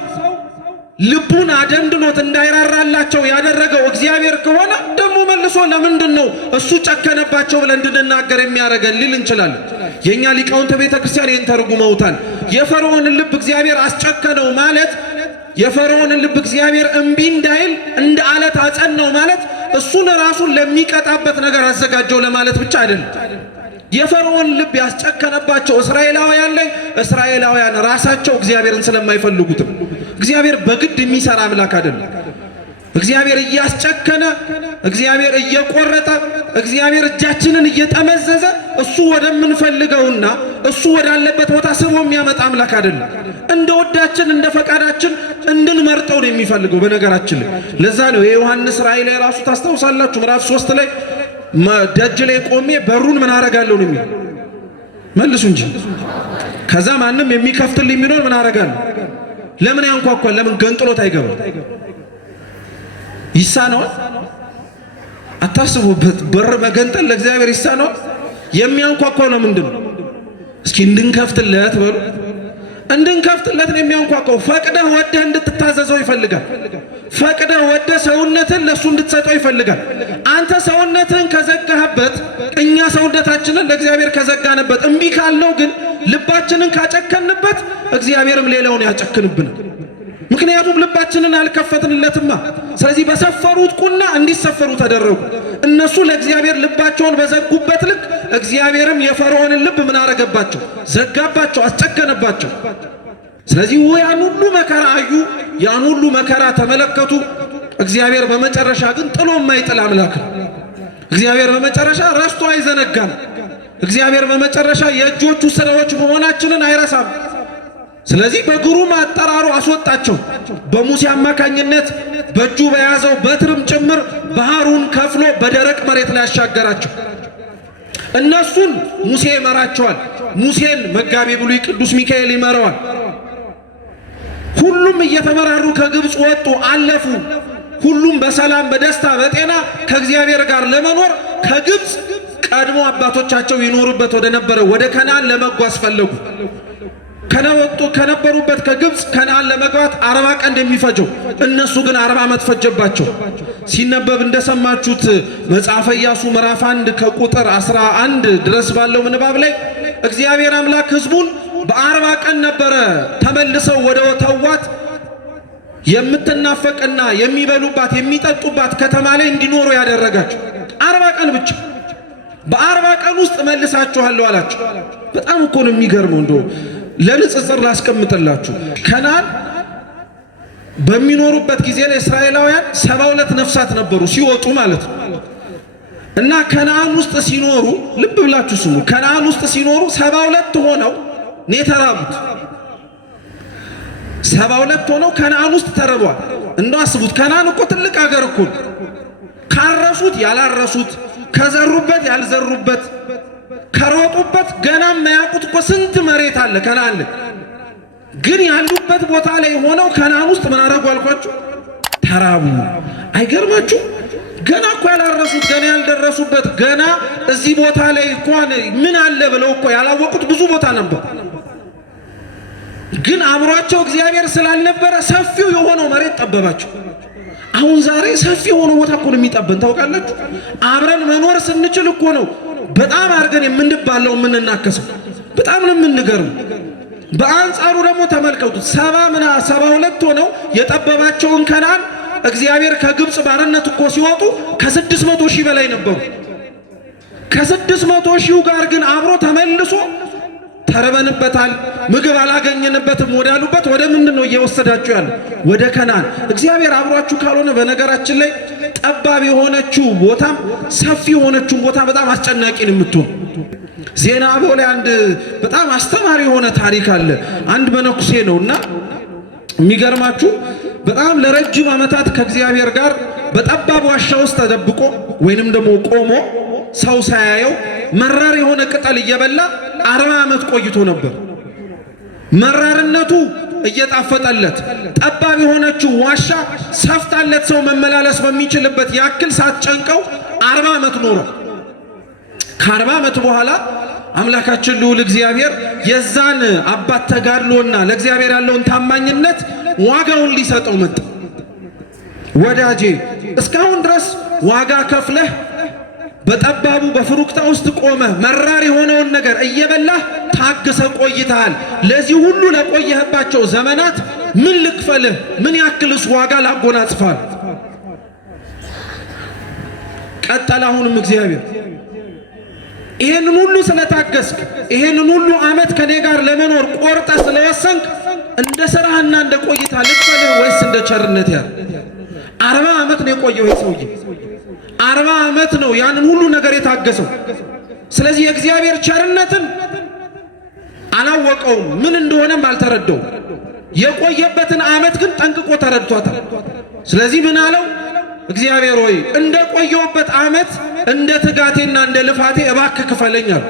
ልቡን አደንድኖት እንዳይራራላቸው ያደረገው እግዚአብሔር ከሆነ ደግሞ መልሶ ለምንድነው እሱ ጨከነባቸው ብለን እንድንናገር የሚያደርገን ሊል እንችላለን። የኛ ሊቃውንተ ቤተ ክርስቲያን ይህን ተርጉመውታል። የፈርዖንን ልብ እግዚአብሔር አስጨከነው ማለት የፈርዖንን ልብ እግዚአብሔር እምቢ እንዳይል እንደ አለት አጸናው ማለት እሱን ራሱን ለሚቀጣበት ነገር አዘጋጀው ለማለት ብቻ አይደለም። የፈርዖን ልብ ያስጨከነባቸው እስራኤላውያን ላይ እስራኤላውያን ራሳቸው እግዚአብሔርን ስለማይፈልጉትም እግዚአብሔር በግድ የሚሰራ አምላክ አይደለም። እግዚአብሔር እያስጨከነ፣ እግዚአብሔር እየቆረጠ፣ እግዚአብሔር እጃችንን እየጠመዘዘ እሱ ወደምንፈልገውና እሱ ወዳለበት ቦታ ስቦ የሚያመጣ አምላክ አይደለም። እንደ ወዳችን እንደ ፈቃዳችን እንድንመርጠው ነው የሚፈልገው። በነገራችን ላይ ለዛ ነው የዮሐንስ ራእይ ላይ ራሱ ታስታውሳላችሁ ምዕራፍ 3 ላይ ደጅ ላይ ቆሜ በሩን ምን አረጋለሁ ነው የሚለው። መልሱ እንጂ ከዛ ማንም የሚከፍትልኝ የሚኖር ምን አረጋለሁ? ለምን ያንኳኳል? ለምን ገንጥሎት አይገባም? ይሳነዋል? አታስቡበት። በር መገንጠል ለእግዚአብሔር ይሳነዋል? የሚያንኳኳው ነው ምንድን ነው? እስኪ እንድንከፍትለት በሉ። እንድንከፍትለት ነው የሚያንኳኳው። ፈቅደህ ወደህ እንድትታዘዘው ይፈልጋል። ፈቅደህ ወደህ ሰውነትን ለሱ እንድትሰጠው ይፈልጋል። አንተ ሰውነትን ከዘጋህበት፣ እኛ ሰውነታችንን ለእግዚአብሔር ከዘጋንበት፣ እምቢ ካልነው ግን ልባችንን ካጨከንበት እግዚአብሔርም ሌላውን ያጨክንብናል። ምክንያቱም ልባችንን አልከፈትንለትማ። ስለዚህ በሰፈሩት ቁና እንዲሰፈሩ ተደረጉ። እነሱ ለእግዚአብሔር ልባቸውን በዘጉበት ልክ እግዚአብሔርም የፈርዖንን ልብ ምን አረገባቸው? ዘጋባቸው፣ አስጨከነባቸው። ስለዚህ ያን ሁሉ መከራ አዩ፣ ያን ሁሉ መከራ ተመለከቱ። እግዚአብሔር በመጨረሻ ግን ጥሎ የማይጥል አምላክ ነው። እግዚአብሔር በመጨረሻ ረስቶ አይዘነጋም። እግዚአብሔር በመጨረሻ የእጆቹ ስራዎች መሆናችንን አይረሳም። ስለዚህ በግሩም አጠራሩ አስወጣቸው። በሙሴ አማካኝነት በእጁ በያዘው በትርም ጭምር ባህሩን ከፍሎ በደረቅ መሬት ላይ ያሻገራቸው። እነሱን ሙሴ ይመራቸዋል። ሙሴን መጋቢ ብሉይ ቅዱስ ሚካኤል ይመራዋል። ሁሉም እየተመራሩ ከግብፅ ወጡ፣ አለፉ። ሁሉም በሰላም በደስታ በጤና ከእግዚአብሔር ጋር ለመኖር ከግብፅ ቀድሞ አባቶቻቸው ይኖሩበት ወደ ነበረ ወደ ከነዓን ለመጓዝ ፈለጉ። ከነበሩበት ከግብፅ ከነዓን ለመግባት 40 ቀን እንደሚፈጀው እነሱ ግን 40 ዓመት ፈጀባቸው። ሲነበብ እንደሰማችሁት መጽሐፈ ኢያሱ ምዕራፍ 1 ከቁጥር 11 ድረስ ባለው ምንባብ ላይ እግዚአብሔር አምላክ ሕዝቡን በ40 ቀን ነበረ ተመልሰው ወደ ተዋት የምትናፈቅና የሚበሉባት የሚጠጡባት ከተማ ላይ እንዲኖሩ ያደረጋቸው 40 ቀን ብቻ። በ40 ቀን ውስጥ መልሳችኋለሁ አላቸው። በጣም እኮ ነው የሚገርመው። እንደው ለንጽጽር ላስቀምጥላችሁ። ከነዓን በሚኖሩበት ጊዜ ላይ እስራኤላውያን 72 ነፍሳት ነበሩ ሲወጡ ማለት ነው። እና ከነዓን ውስጥ ሲኖሩ ልብ ብላችሁ ስሙ። ከነዓን ውስጥ ሲኖሩ 72 ሆነው ነው የተራቡት። 72 ሆነው ከነዓን ውስጥ ተርበዋል። እንደው አስቡት። ከነዓን እኮ ትልቅ ሀገር እኮ ካረሱት ያላረሱት፣ ከዘሩበት ያልዘሩበት፣ ከሮጡበት ገና የማያውቁት እኮ ስንት መሬት አለ ከነዓን ላይ። ግን ያሉበት ቦታ ላይ ሆነው ከነዓን ውስጥ ምን አደረጉ አልኳችሁ? ተራቡ። አይገርማችሁ? ገና እኮ ያላረሱት፣ ገና ያልደረሱበት፣ ገና እዚህ ቦታ ላይ እንኳን ምን አለ ብለው እኮ ያላወቁት ብዙ ቦታ ነበር። ግን አብሯቸው እግዚአብሔር ስላልነበረ ሰፊው የሆነው መሬት ጠበባቸው። አሁን ዛሬ ሰፊ የሆነው ቦታ እኮ ነው የሚጠበን። ታውቃላችሁ? አብረን መኖር ስንችል እኮ ነው በጣም አድርገን የምንባለው የምንናከሰው። በጣም ነው የምንገርም። በአንጻሩ ደግሞ ተመልከቱት 72 ሆነው የጠበባቸውን ከነዓን እግዚአብሔር ከግብፅ ባርነት እኮ ሲወጡ ከ600 ሺህ በላይ ነበሩ። ከ600 ሺህ ጋር ግን አብሮ ተመልሶ ተርበንበታል፣ ምግብ አላገኘንበትም ወዳሉበት ወደ ምንድነው እየወሰዳችሁ ያለ? ወደ ከነዓን። እግዚአብሔር አብሯችሁ ካልሆነ በነገራችን ላይ ጠባብ የሆነችው ቦታም ሰፊ የሆነችው ቦታ በጣም አስጨናቂ ነው የምትሆን። ዜና አበው ላይ አንድ በጣም አስተማሪ የሆነ ታሪክ አለ። አንድ መነኩሴ ነውና የሚገርማችሁ በጣም ለረጅም ዓመታት ከእግዚአብሔር ጋር በጠባብ ዋሻ ውስጥ ተደብቆ ወይንም ደግሞ ቆሞ ሰው ሳያየው መራር የሆነ ቅጠል እየበላ 40 ዓመት ቆይቶ ነበር። መራርነቱ እየጣፈጠለት ጠባብ የሆነችው ዋሻ ሰፍታለት ሰው መመላለስ በሚችልበት ያክል ሳትጨንቀው 40 ዓመት ኖረ። ከ40 ዓመት በኋላ አምላካችን ልዑል እግዚአብሔር የዛን አባት ተጋድሎና ለእግዚአብሔር ያለውን ታማኝነት ዋጋውን ሊሰጠው መጣ። ወዳጄ እስካሁን ድረስ ዋጋ ከፍለህ በጠባቡ በፍሩክታ ውስጥ ቆመህ መራር የሆነውን ነገር እየበላህ ታግሰ ቆይተሃል። ለዚህ ሁሉ ለቆየህባቸው ዘመናት ምን ልክፈልህ? ምን ያክልስ ዋጋ ላጎናጽፋል? ቀጠለ አሁንም እግዚአብሔር ይሄንን ሁሉ ስለታገስክ ይሄንን ሁሉ ዓመት ከኔ ጋር ለመኖር ቆርጠ ስለወሰንክ እንደ ሥራህና እንደ ቆይታ ልክፈልህ ወይስ እንደ ቸርነት ያለ? 40 ዓመት ነው የቆየው ይሄ ሰውዬ። 40 ዓመት ነው ያንን ሁሉ ነገር የታገሰው። ስለዚህ የእግዚአብሔር ቸርነትን አላወቀውም፣ ምን እንደሆነም አልተረዳውም። የቆየበትን ዓመት ግን ጠንቅቆ ተረድቷታል። ስለዚህ ምን አለው? እግዚአብሔር ሆይ እንደ ቆየውበት ዓመት እንደ ትጋቴና እንደ ልፋቴ እባክህ ክፈለኝ አለ።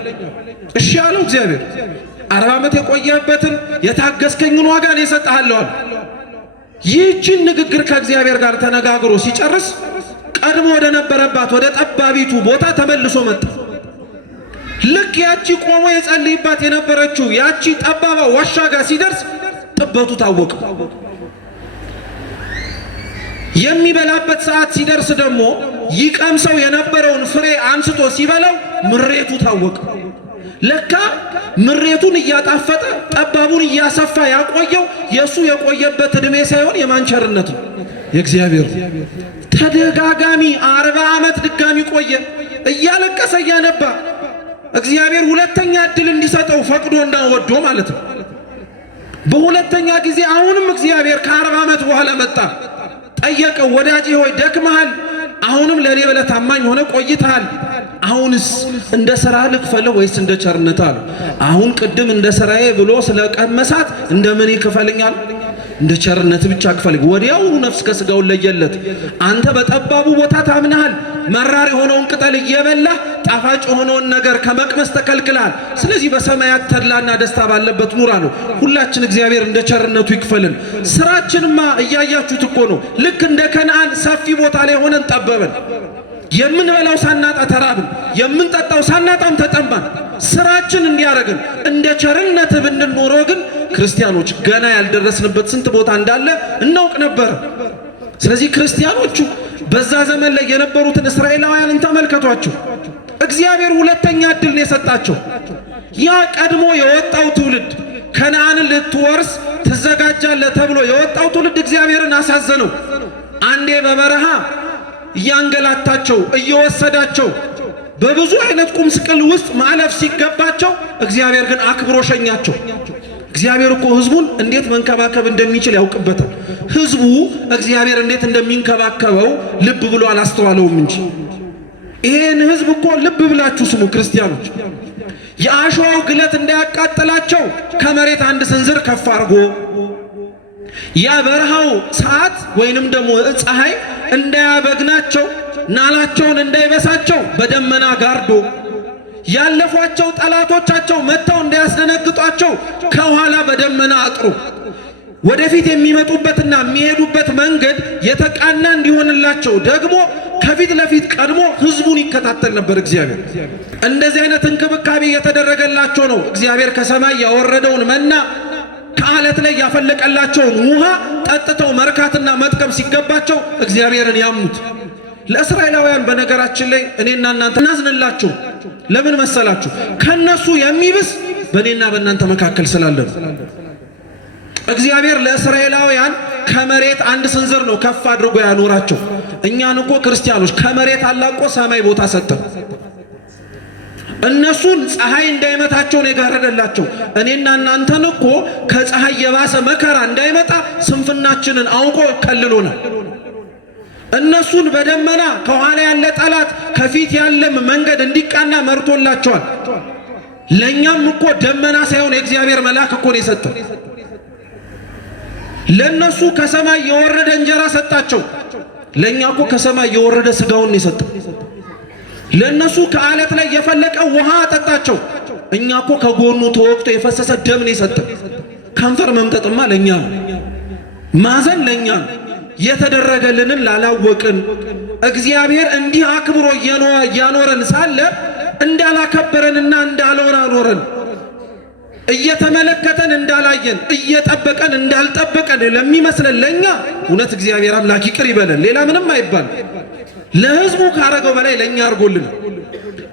እሺ አለው እግዚአብሔር። 40 ዓመት የቆየበትን የታገስከኝን ዋጋ ነው እሰጥሃለሁ አለ። ይህችን ንግግር ከእግዚአብሔር ጋር ተነጋግሮ ሲጨርስ ቀድሞ ወደ ነበረባት ወደ ጠባቢቱ ቦታ ተመልሶ መጣ። ልክ ያቺ ቆሞ የጸልይባት የነበረችው ያቺ ጠባባ ዋሻ ጋር ሲደርስ ጥበቱ ታወቀ። የሚበላበት ሰዓት ሲደርስ ደግሞ ይቀምሰው የነበረውን ፍሬ አንስቶ ሲበላው ምሬቱ ታወቀ። ለካ ምሬቱን እያጣፈጠ ጠባቡን እያሰፋ ያቆየው የሱ የቆየበት እድሜ ሳይሆን የማንቸርነት ነው፣ የእግዚአብሔር። ተደጋጋሚ 40 ዓመት ድጋሚ ቆየ፣ እያለቀሰ እያነባ እግዚአብሔር ሁለተኛ እድል እንዲሰጠው ፈቅዶና ወዶ ማለት ነው። በሁለተኛ ጊዜ አሁንም እግዚአብሔር ከ40 ዓመት በኋላ መጣ። ጠየቀው፣ ወዳጄ ሆይ ደክመሃል፣ አሁንም ለኔ ብለህ ታማኝ ሆነ ቆይተሃል። አሁንስ እንደ ሥራህ ልክፈልህ ወይስ እንደ ቸርነት አለ። አሁን ቅድም እንደ ሥራዬ ብሎ ስለቀመሳት እንደምን ይክፈልኛል? እንደ ቸርነት ብቻ ክፈልግ። ወዲያውኑ ነፍስ ከሥጋው ለየለት። አንተ በጠባቡ ቦታ ታምናሃል። መራር የሆነውን ቅጠል እየበላህ ጣፋጭ የሆነውን ነገር ከመቅመስ ተከልክለሃል። ስለዚህ በሰማያት ተድላና ደስታ ባለበት ኑር አለው። ሁላችን እግዚአብሔር እንደ ቸርነቱ ይክፈልን። ስራችንማ እያያችሁት እኮ ነው። ልክ እንደ ከነዓን ሰፊ ቦታ ላይ ሆነን ጠበበን። የምንበላው ሳናጣ ተራብን፣ የምንጠጣው ሳናጣም ተጠማን። ስራችን እንዲያረግን እንደ ቸርነት ብንኖረው ግን ክርስቲያኖች ገና ያልደረስንበት ስንት ቦታ እንዳለ እናውቅ ነበር። ስለዚህ ክርስቲያኖቹ በዛ ዘመን ላይ የነበሩትን እስራኤላውያንን ተመልከቷቸው። እግዚአብሔር ሁለተኛ እድል ነው የሰጣቸው። ያ ቀድሞ የወጣው ትውልድ ከነዓንን ልትወርስ ትዘጋጃለህ ተብሎ የወጣው ትውልድ እግዚአብሔርን አሳዘነው። አንዴ በበረሃ እያንገላታቸው እየወሰዳቸው በብዙ አይነት ቁም ስቅል ውስጥ ማለፍ ሲገባቸው እግዚአብሔር ግን አክብሮ ሸኛቸው። እግዚአብሔር እኮ ሕዝቡን እንዴት መንከባከብ እንደሚችል ያውቅበታል። ሕዝቡ እግዚአብሔር እንዴት እንደሚንከባከበው ልብ ብሎ አላስተዋለውም እንጂ። ይሄን ሕዝብ እኮ ልብ ብላችሁ ስሙ ክርስቲያኖች። የአሸዋው ግለት እንዳያቃጥላቸው ከመሬት አንድ ስንዝር ከፍ አድርጎ፣ ያ በረሃው ሰዓት ወይንም ደግሞ ፀሐይ እንዳያበግናቸው ናላቸውን እንዳይበሳቸው በደመና ጋርዶ፣ ያለፏቸው ጠላቶቻቸው መጥተው እንዳያስደነግጧቸው ከኋላ በደመና አጥሮ፣ ወደፊት የሚመጡበትና የሚሄዱበት መንገድ የተቃና እንዲሆንላቸው ደግሞ ከፊት ለፊት ቀድሞ ሕዝቡን ይከታተል ነበር እግዚአብሔር። እንደዚህ አይነት እንክብካቤ የተደረገላቸው ነው እግዚአብሔር ከሰማይ ያወረደውን መና ከዓለት ላይ ያፈለቀላቸውን ውሃ ጠጥተው መርካትና መጥቀም ሲገባቸው እግዚአብሔርን ያምኑት። ለእስራኤላውያን በነገራችን ላይ እኔና እናንተ እናዝንላችሁ። ለምን መሰላችሁ? ከነሱ የሚብስ በእኔና በእናንተ መካከል ስላለ ነው። እግዚአብሔር ለእስራኤላውያን ከመሬት አንድ ስንዝር ነው ከፍ አድርጎ ያኖራቸው። እኛን እኮ ክርስቲያኖች ከመሬት አላቆ ሰማይ ቦታ ሰጠን። እነሱን ፀሐይ እንዳይመታቸው ነው የጋረደላቸው። እኔና እናንተን እኮ ከፀሐይ የባሰ መከራ እንዳይመጣ ስንፍናችንን አውቆ ከልሎናል። እነሱን በደመና ከኋላ ያለ ጠላት ከፊት ያለም መንገድ እንዲቃና መርቶላቸዋል። ለኛም እኮ ደመና ሳይሆን የእግዚአብሔር መልአክ እኮ ነው የሰጠው። ለነሱ ከሰማይ የወረደ እንጀራ ሰጣቸው። ለኛ እኮ ከሰማይ የወረደ ስጋውን ነው የሰጠው። ለነሱ ከአለት ላይ የፈለቀ ውሃ አጠጣቸው። እኛ እኮ ከጎኑ ተወቅቶ የፈሰሰ ደም ነው የሰጠው። ከንፈር መምጠጥማ ለኛ ነው። ማዘን ለኛ ነው። የተደረገልንን ላላወቅን እግዚአብሔር እንዲህ አክብሮ እያኖረን ሳለ እንዳላከበረንና እንዳልኖረን እየተመለከተን እንዳላየን እየጠበቀን እንዳልጠበቀን ለሚመስለን ለኛ እውነት እግዚአብሔር አምላክ ይቅር ይበለን። ሌላ ምንም አይባል። ለሕዝቡ ካረገው በላይ ለኛ አርጎልን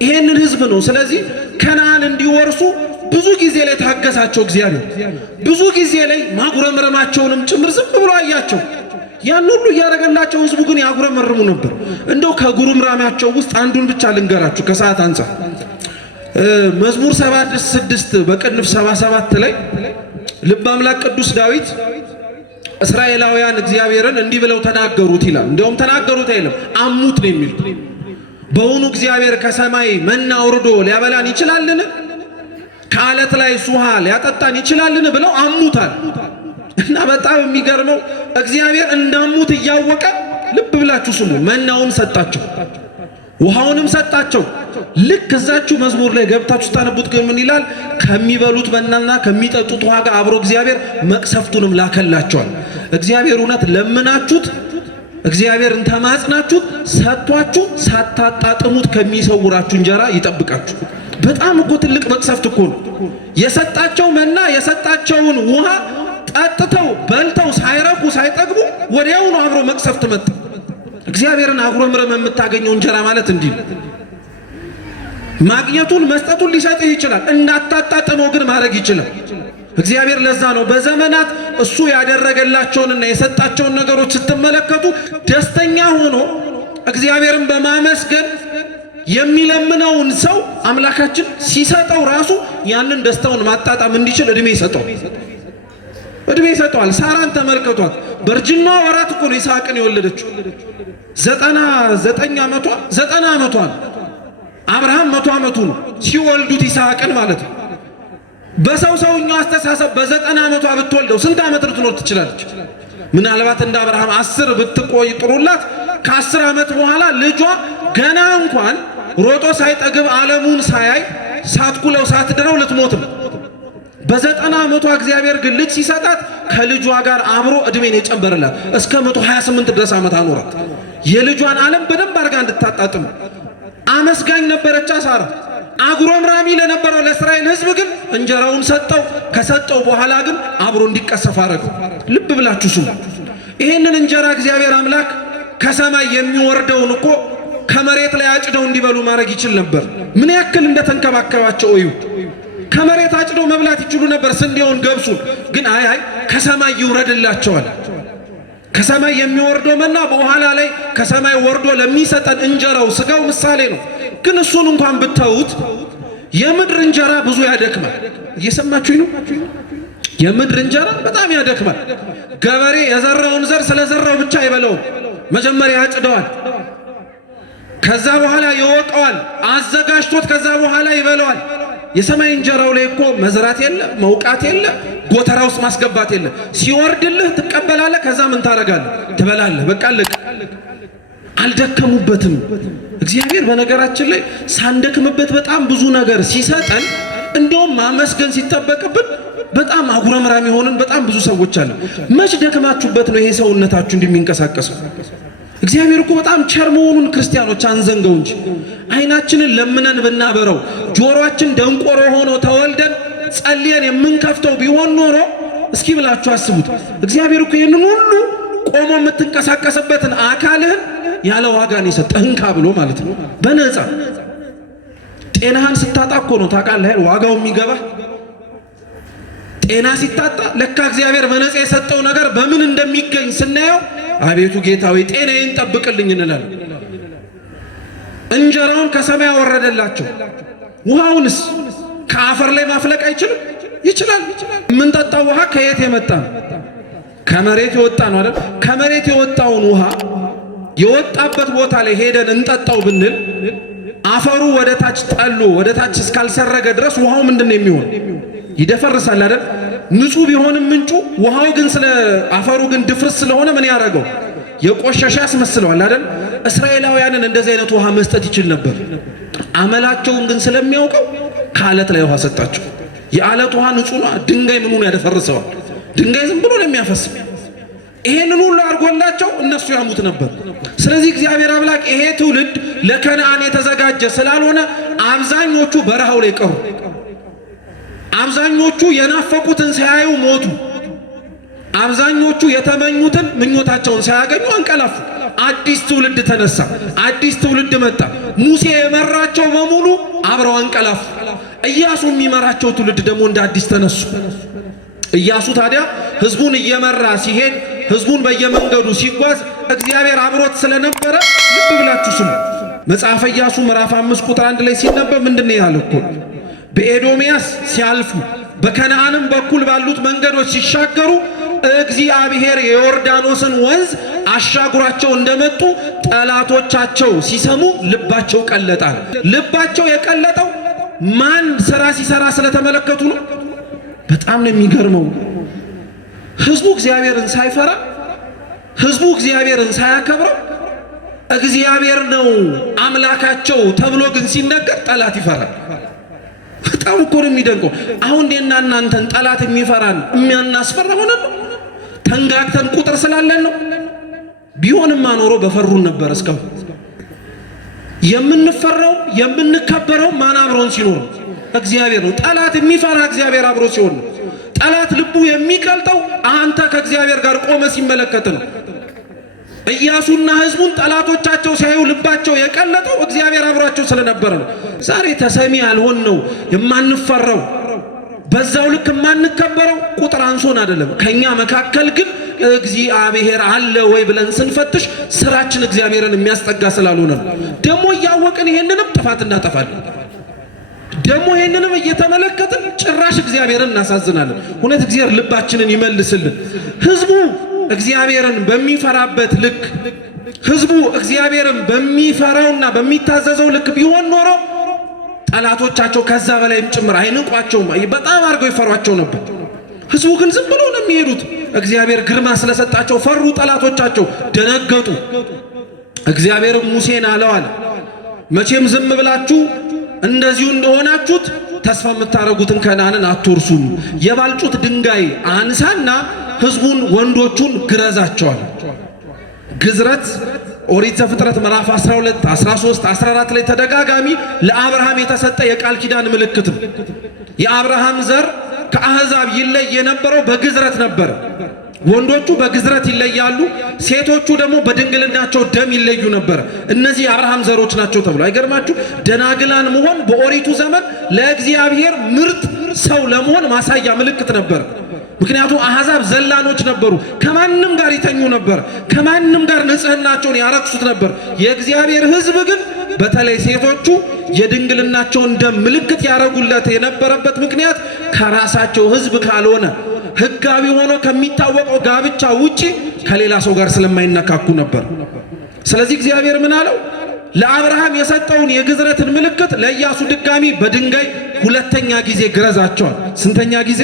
ይሄንን ሕዝብ ነው። ስለዚህ ከነዓን እንዲወርሱ ብዙ ጊዜ ላይ ታገሳቸው እግዚአብሔር። ብዙ ጊዜ ላይ ማጉረምረማቸውንም ጭምር ዝም ብሎ አያቸው። ያን ሁሉ እያደረገላቸው ሕዝቡ ግን ያጉረመርሙ ነበር። እንደው ከጉርምራማቸው ውስጥ አንዱን ብቻ ልንገራችሁ ከሰዓት አንፃር። መዝሙር 76 በቅንፍ 77 ላይ ልበ አምላክ ቅዱስ ዳዊት እስራኤላውያን እግዚአብሔርን እንዲህ ብለው ተናገሩት ይላል። እንደውም ተናገሩት አይልም፣ አሙት ነው የሚል። በውኑ እግዚአብሔር ከሰማይ መና አውርዶ ሊያበላን ይችላልን? ከአለት ላይ ውሃ ሊያጠጣን ይችላልን? ብለው አሙታል። እና በጣም የሚገርመው እግዚአብሔር እንዳሙት እያወቀ ልብ ብላችሁ ስሙ፣ መናውን ሰጣቸው፣ ውሃውንም ሰጣቸው። ልክ እዛችሁ መዝሙር ላይ ገብታችሁ ታነቡት ግን ምን ይላል? ከሚበሉት መናና ከሚጠጡት ውሃ ጋር አብሮ እግዚአብሔር መቅሰፍቱንም ላከላቸዋል። እግዚአብሔር እውነት ለምናችሁት እግዚአብሔርን ተማጽናችሁት ሰጥቷችሁ ሳታጣጥሙት ከሚሰውራችሁ እንጀራ ይጠብቃችሁ። በጣም እኮ ትልቅ መቅሰፍት እኮ ነው። የሰጣቸው መና የሰጣቸውን ውሃ ጠጥተው በልተው ሳይረኩ ሳይጠግቡ ወዲያውኑ አብሮ መቅሰፍት መጣ። እግዚአብሔርን አጉረምረም የምታገኘው እንጀራ ማለት እንዲህ ነው። ማግኘቱን መስጠቱን ሊሰጥህ ይችላል፣ እንዳታጣጥመው ግን ማድረግ ይችላል እግዚአብሔር። ለዛ ነው በዘመናት እሱ ያደረገላቸውንና የሰጣቸውን ነገሮች ስትመለከቱ ደስተኛ ሆኖ እግዚአብሔርን በማመስገን የሚለምነውን ሰው አምላካችን ሲሰጠው ራሱ ያንን ደስታውን ማጣጣም እንዲችል እድሜ ይሰጠዋል። ሳራን ተመልከቷት። በእርጅና ወራት እኮ ነው ይስሐቅን የወለደችው። 99 ዓመቷ ነው። አብርሃም 100 ዓመቱ ነው ሲወልዱት ይስሐቅን ማለት ነው። በሰውኛው አስተሳሰብ በ90 ዓመቷ ብትወልደው ስንት ዓመት ልትኖር ትችላለች? ምናልባት እንደ አብርሃም 10 ብትቆይ ጥሩላት። ከ10 ዓመት በኋላ ልጇ ገና እንኳን ሮጦ ሳይጠግብ ዓለሙን ሳያይ ሳትኩለው ሳትድረው ልትሞት ነው። በ90 ዓመቷ እግዚአብሔር ግን ልጅ ሲሰጣት ከልጇ ጋር አብሮ እድሜን የጨመረላት እስከ 128 ድረስ ዓመት አኖራት። የልጇን ዓለም በደንብ አድርጋ እንድታጣጥም አመስጋኝ ነበረች ሳራ። አጉረምራሚ ለነበረው ለእስራኤል ሕዝብ ግን እንጀራውን ሰጠው። ከሰጠው በኋላ ግን አብሮ እንዲቀሰፍ አደረገው። ልብ ብላችሁ ስሙ። ይሄንን እንጀራ እግዚአብሔር አምላክ ከሰማይ የሚወርደውን እኮ ከመሬት ላይ አጭደው እንዲበሉ ማድረግ ይችል ነበር። ምን ያክል እንደተንከባከባቸው እዩ። ከመሬት አጭደው መብላት ይችሉ ነበር ስንዴውን፣ ገብሱን። ግን አይ ከሰማይ ይውረድላቸዋል። ከሰማይ የሚወርደው መና በኋላ ላይ ከሰማይ ወርዶ ለሚሰጠን እንጀራው ስጋው ምሳሌ ነው። ግን እሱን እንኳን ብታዩት የምድር እንጀራ ብዙ ያደክማል። እየሰማችሁኝ ነው? የምድር እንጀራ በጣም ያደክማል። ገበሬ የዘራውን ዘር ስለዘራው ብቻ አይበላውም። መጀመሪያ ያጭደዋል፣ ከዛ በኋላ ይወቀዋል፣ አዘጋጅቶት ከዛ በኋላ ይበላዋል። የሰማይ እንጀራው ላይ እኮ መዝራት የለ፣ መውቃት የለ፣ ጎተራ ውስጥ ማስገባት የለ። ሲወርድልህ ትቀበላለህ፣ ከዛ ምን ታረጋለህ? ትበላለህ። በቃ አለቀ። አልደከሙበትም። እግዚአብሔር በነገራችን ላይ ሳንደክምበት በጣም ብዙ ነገር ሲሰጠን እንደውም ማመስገን ሲጠበቅብን በጣም አጉረምራም የሆንን በጣም ብዙ ሰዎች አሉ። መች ደክማችሁበት ነው ይሄ ሰውነታችሁ እንደሚንቀሳቀሰው? እግዚአብሔር እኮ በጣም ቸር መሆኑን ክርስቲያኖች አንዘንገው እንጂ አይናችንን ለምነን ብናበረው ጆሮአችን ደንቆሮ ሆኖ ተወልደን ጸልየን የምንከፍተው ቢሆን ኖሮ እስኪ ብላችሁ አስቡት። እግዚአብሔር እኮ ይሄንን ሁሉ ቆሞ የምትንቀሳቀስበትን አካልህን ያለ ዋጋ ነው የሰጠህ፣ እንካ ብሎ ማለት ነው፣ በነፃ። ጤናህን ስታጣ እኮ ነው ታውቃለህ ዋጋው የሚገባ። ጤና ሲታጣ ለካ እግዚአብሔር በነፃ የሰጠው ነገር በምን እንደሚገኝ ስናየው አቤቱ ጌታዊ ጤናዬን ጠብቅልኝ እንላለን። እንጀራውን ከሰማይ አወረደላቸው። ውሃውንስ ከአፈር ላይ ማፍለቅ አይችልም? ይችላል። የምንጠጣው ውሃ ከየት የመጣ ነው? ከመሬት የወጣ ነው አይደል? ከመሬት የወጣውን ውሃ የወጣበት ቦታ ላይ ሄደን እንጠጣው ብንል አፈሩ ወደ ታች ጠሎ ወደ ታች እስካልሰረገ ድረስ ውሃው ምንድነው የሚሆን? ይደፈርሳል አይደል? ንጹህ ቢሆንም ምንጩ ውሃው ግን ስለ አፈሩ ግን ድፍርስ ስለሆነ ምን ያደርገው? የቆሸሸ ያስመስለዋል አይደል? እስራኤላውያንን እንደዚህ አይነት ውሃ መስጠት ይችል ነበር። አመላቸውን ግን ስለሚያውቀው ከአለት ላይ ውሃ ሰጣቸው። የአለት ውሃ ንጹህ ነው። ድንጋይ ምኑን ያደፈርሰዋል? ድንጋይ ዝም ብሎ ነው የሚያፈስ። ይሄንን ሁሉ አድርጎላቸው እነሱ ያሙት ነበር። ስለዚህ እግዚአብሔር አምላክ ይሄ ትውልድ ለከነዓን የተዘጋጀ ስላልሆነ አብዛኞቹ በረሃው ላይ ቀሩ። አብዛኞቹ የናፈቁትን ሳያዩ ሞቱ። አብዛኞቹ የተመኙትን ምኞታቸውን ሳያገኙ አንቀላፉ። አዲስ ትውልድ ተነሳ። አዲስ ትውልድ መጣ። ሙሴ የመራቸው በሙሉ አብረው አንቀላፉ። ኢያሱ የሚመራቸው ትውልድ ደግሞ እንደ አዲስ ተነሱ። ኢያሱ ታዲያ ህዝቡን እየመራ ሲሄድ ህዝቡን በየመንገዱ ሲጓዝ እግዚአብሔር አብሮት ስለነበረ ልብ ብላችሁ ስሙ። መጽሐፈ ኢያሱ ምዕራፍ 5 ቁጥር 1 ላይ ሲነበብ ምንድነው ያለው? በኤዶምያስ ሲያልፉ በከነዓንም በኩል ባሉት መንገዶች ሲሻገሩ እግዚአብሔር የዮርዳኖስን ወንዝ አሻግሯቸው እንደመጡ ጠላቶቻቸው ሲሰሙ ልባቸው ቀለጣል። ልባቸው የቀለጠው ማን ስራ ሲሰራ ስለተመለከቱ ነው። በጣም ነው የሚገርመው። ህዝቡ እግዚአብሔርን ሳይፈራ፣ ህዝቡ እግዚአብሔርን ሳያከብረው እግዚአብሔር ነው አምላካቸው ተብሎ ግን ሲነገር ጠላት ይፈራል። በጣም እኮ ነው የሚደንቀው። አሁን እንደና እናንተን ጠላት የሚፈራን የሚያናስፈራ ሆነ ነው? ተንጋግተን ቁጥር ስላለን ነው? ቢሆንማ ኖሮ በፈሩን ነበር። እስካሁን የምንፈራው የምንከበረው ማን አብሮን ሲኖር? እግዚአብሔር ነው። ጠላት የሚፈራ እግዚአብሔር አብሮ ሲሆን ነው። ጠላት ልቡ የሚቀልጠው አንተ ከእግዚአብሔር ጋር ቆመ ሲመለከት ነው። ኢያሱና ህዝቡን ጠላቶቻቸው ሲያዩ ልባቸው የቀለጠው እግዚአብሔር አብሯቸው ስለነበረ ነው። ዛሬ ተሰሚ ያልሆን ነው የማንፈራው፣ በዛው ልክ የማንከበረው ቁጥር አንሶን አይደለም። ከኛ መካከል ግን እግዚአብሔር አለ ወይ ብለን ስንፈትሽ ስራችን እግዚአብሔርን የሚያስጠጋ ስላልሆነ ነው። ደግሞ እያወቅን ይሄንንም ጥፋት እናጠፋለን። ደግሞ ይሄንንም እየተመለከትን ጭራሽ እግዚአብሔርን እናሳዝናለን። እውነት እግዚአብሔር ልባችንን ይመልስልን። ህዝቡ እግዚአብሔርን በሚፈራበት ልክ፣ ህዝቡ እግዚአብሔርን በሚፈራውና በሚታዘዘው ልክ ቢሆን ኖሮ ጠላቶቻቸው ከዛ በላይም ጭምር አይንቋቸውም፣ በጣም አድርገው ይፈሯቸው ነበር። ህዝቡ ግን ዝም ብለው ነው የሚሄዱት። እግዚአብሔር ግርማ ስለሰጣቸው ፈሩ። ጠላቶቻቸው ደነገጡ። እግዚአብሔርም ሙሴን አለዋል፣ መቼም ዝም ብላችሁ እንደዚሁ እንደሆናችሁት ተስፋ የምታረጉትን ከነዓንን አትወርሱም። የባልጩት ድንጋይ አንሳና ህዝቡን ወንዶቹን ግረዛቸዋል። ግዝረት ኦሪት ዘፍጥረት ምዕራፍ 12፣ 13፣ 14 ላይ ተደጋጋሚ ለአብርሃም የተሰጠ የቃል ኪዳን ምልክት ነው። የአብርሃም ዘር ከአሕዛብ ይለይ የነበረው በግዝረት ነበር። ወንዶቹ በግዝረት ይለያሉ፣ ሴቶቹ ደግሞ በድንግልናቸው ደም ይለዩ ነበር። እነዚህ የአብርሃም ዘሮች ናቸው ተብሎ አይገርማችሁ? ደናግላን መሆን በኦሪቱ ዘመን ለእግዚአብሔር ምርጥ ሰው ለመሆን ማሳያ ምልክት ነበር። ምክንያቱም አሕዛብ ዘላኖች ነበሩ። ከማንም ጋር ይተኙ ነበር። ከማንም ጋር ንጽህናቸውን ያረክሱት ነበር። የእግዚአብሔር ሕዝብ ግን በተለይ ሴቶቹ የድንግልናቸውን ደም ምልክት ያረጉለት የነበረበት ምክንያት ከራሳቸው ሕዝብ ካልሆነ ሕጋዊ ሆኖ ከሚታወቀው ጋብቻ ውጪ ከሌላ ሰው ጋር ስለማይነካኩ ነበር። ስለዚህ እግዚአብሔር ምን አለው? ለአብርሃም የሰጠውን የግዝረትን ምልክት ለኢያሱ ድጋሚ በድንጋይ ሁለተኛ ጊዜ ግረዛቸዋል። ስንተኛ ጊዜ?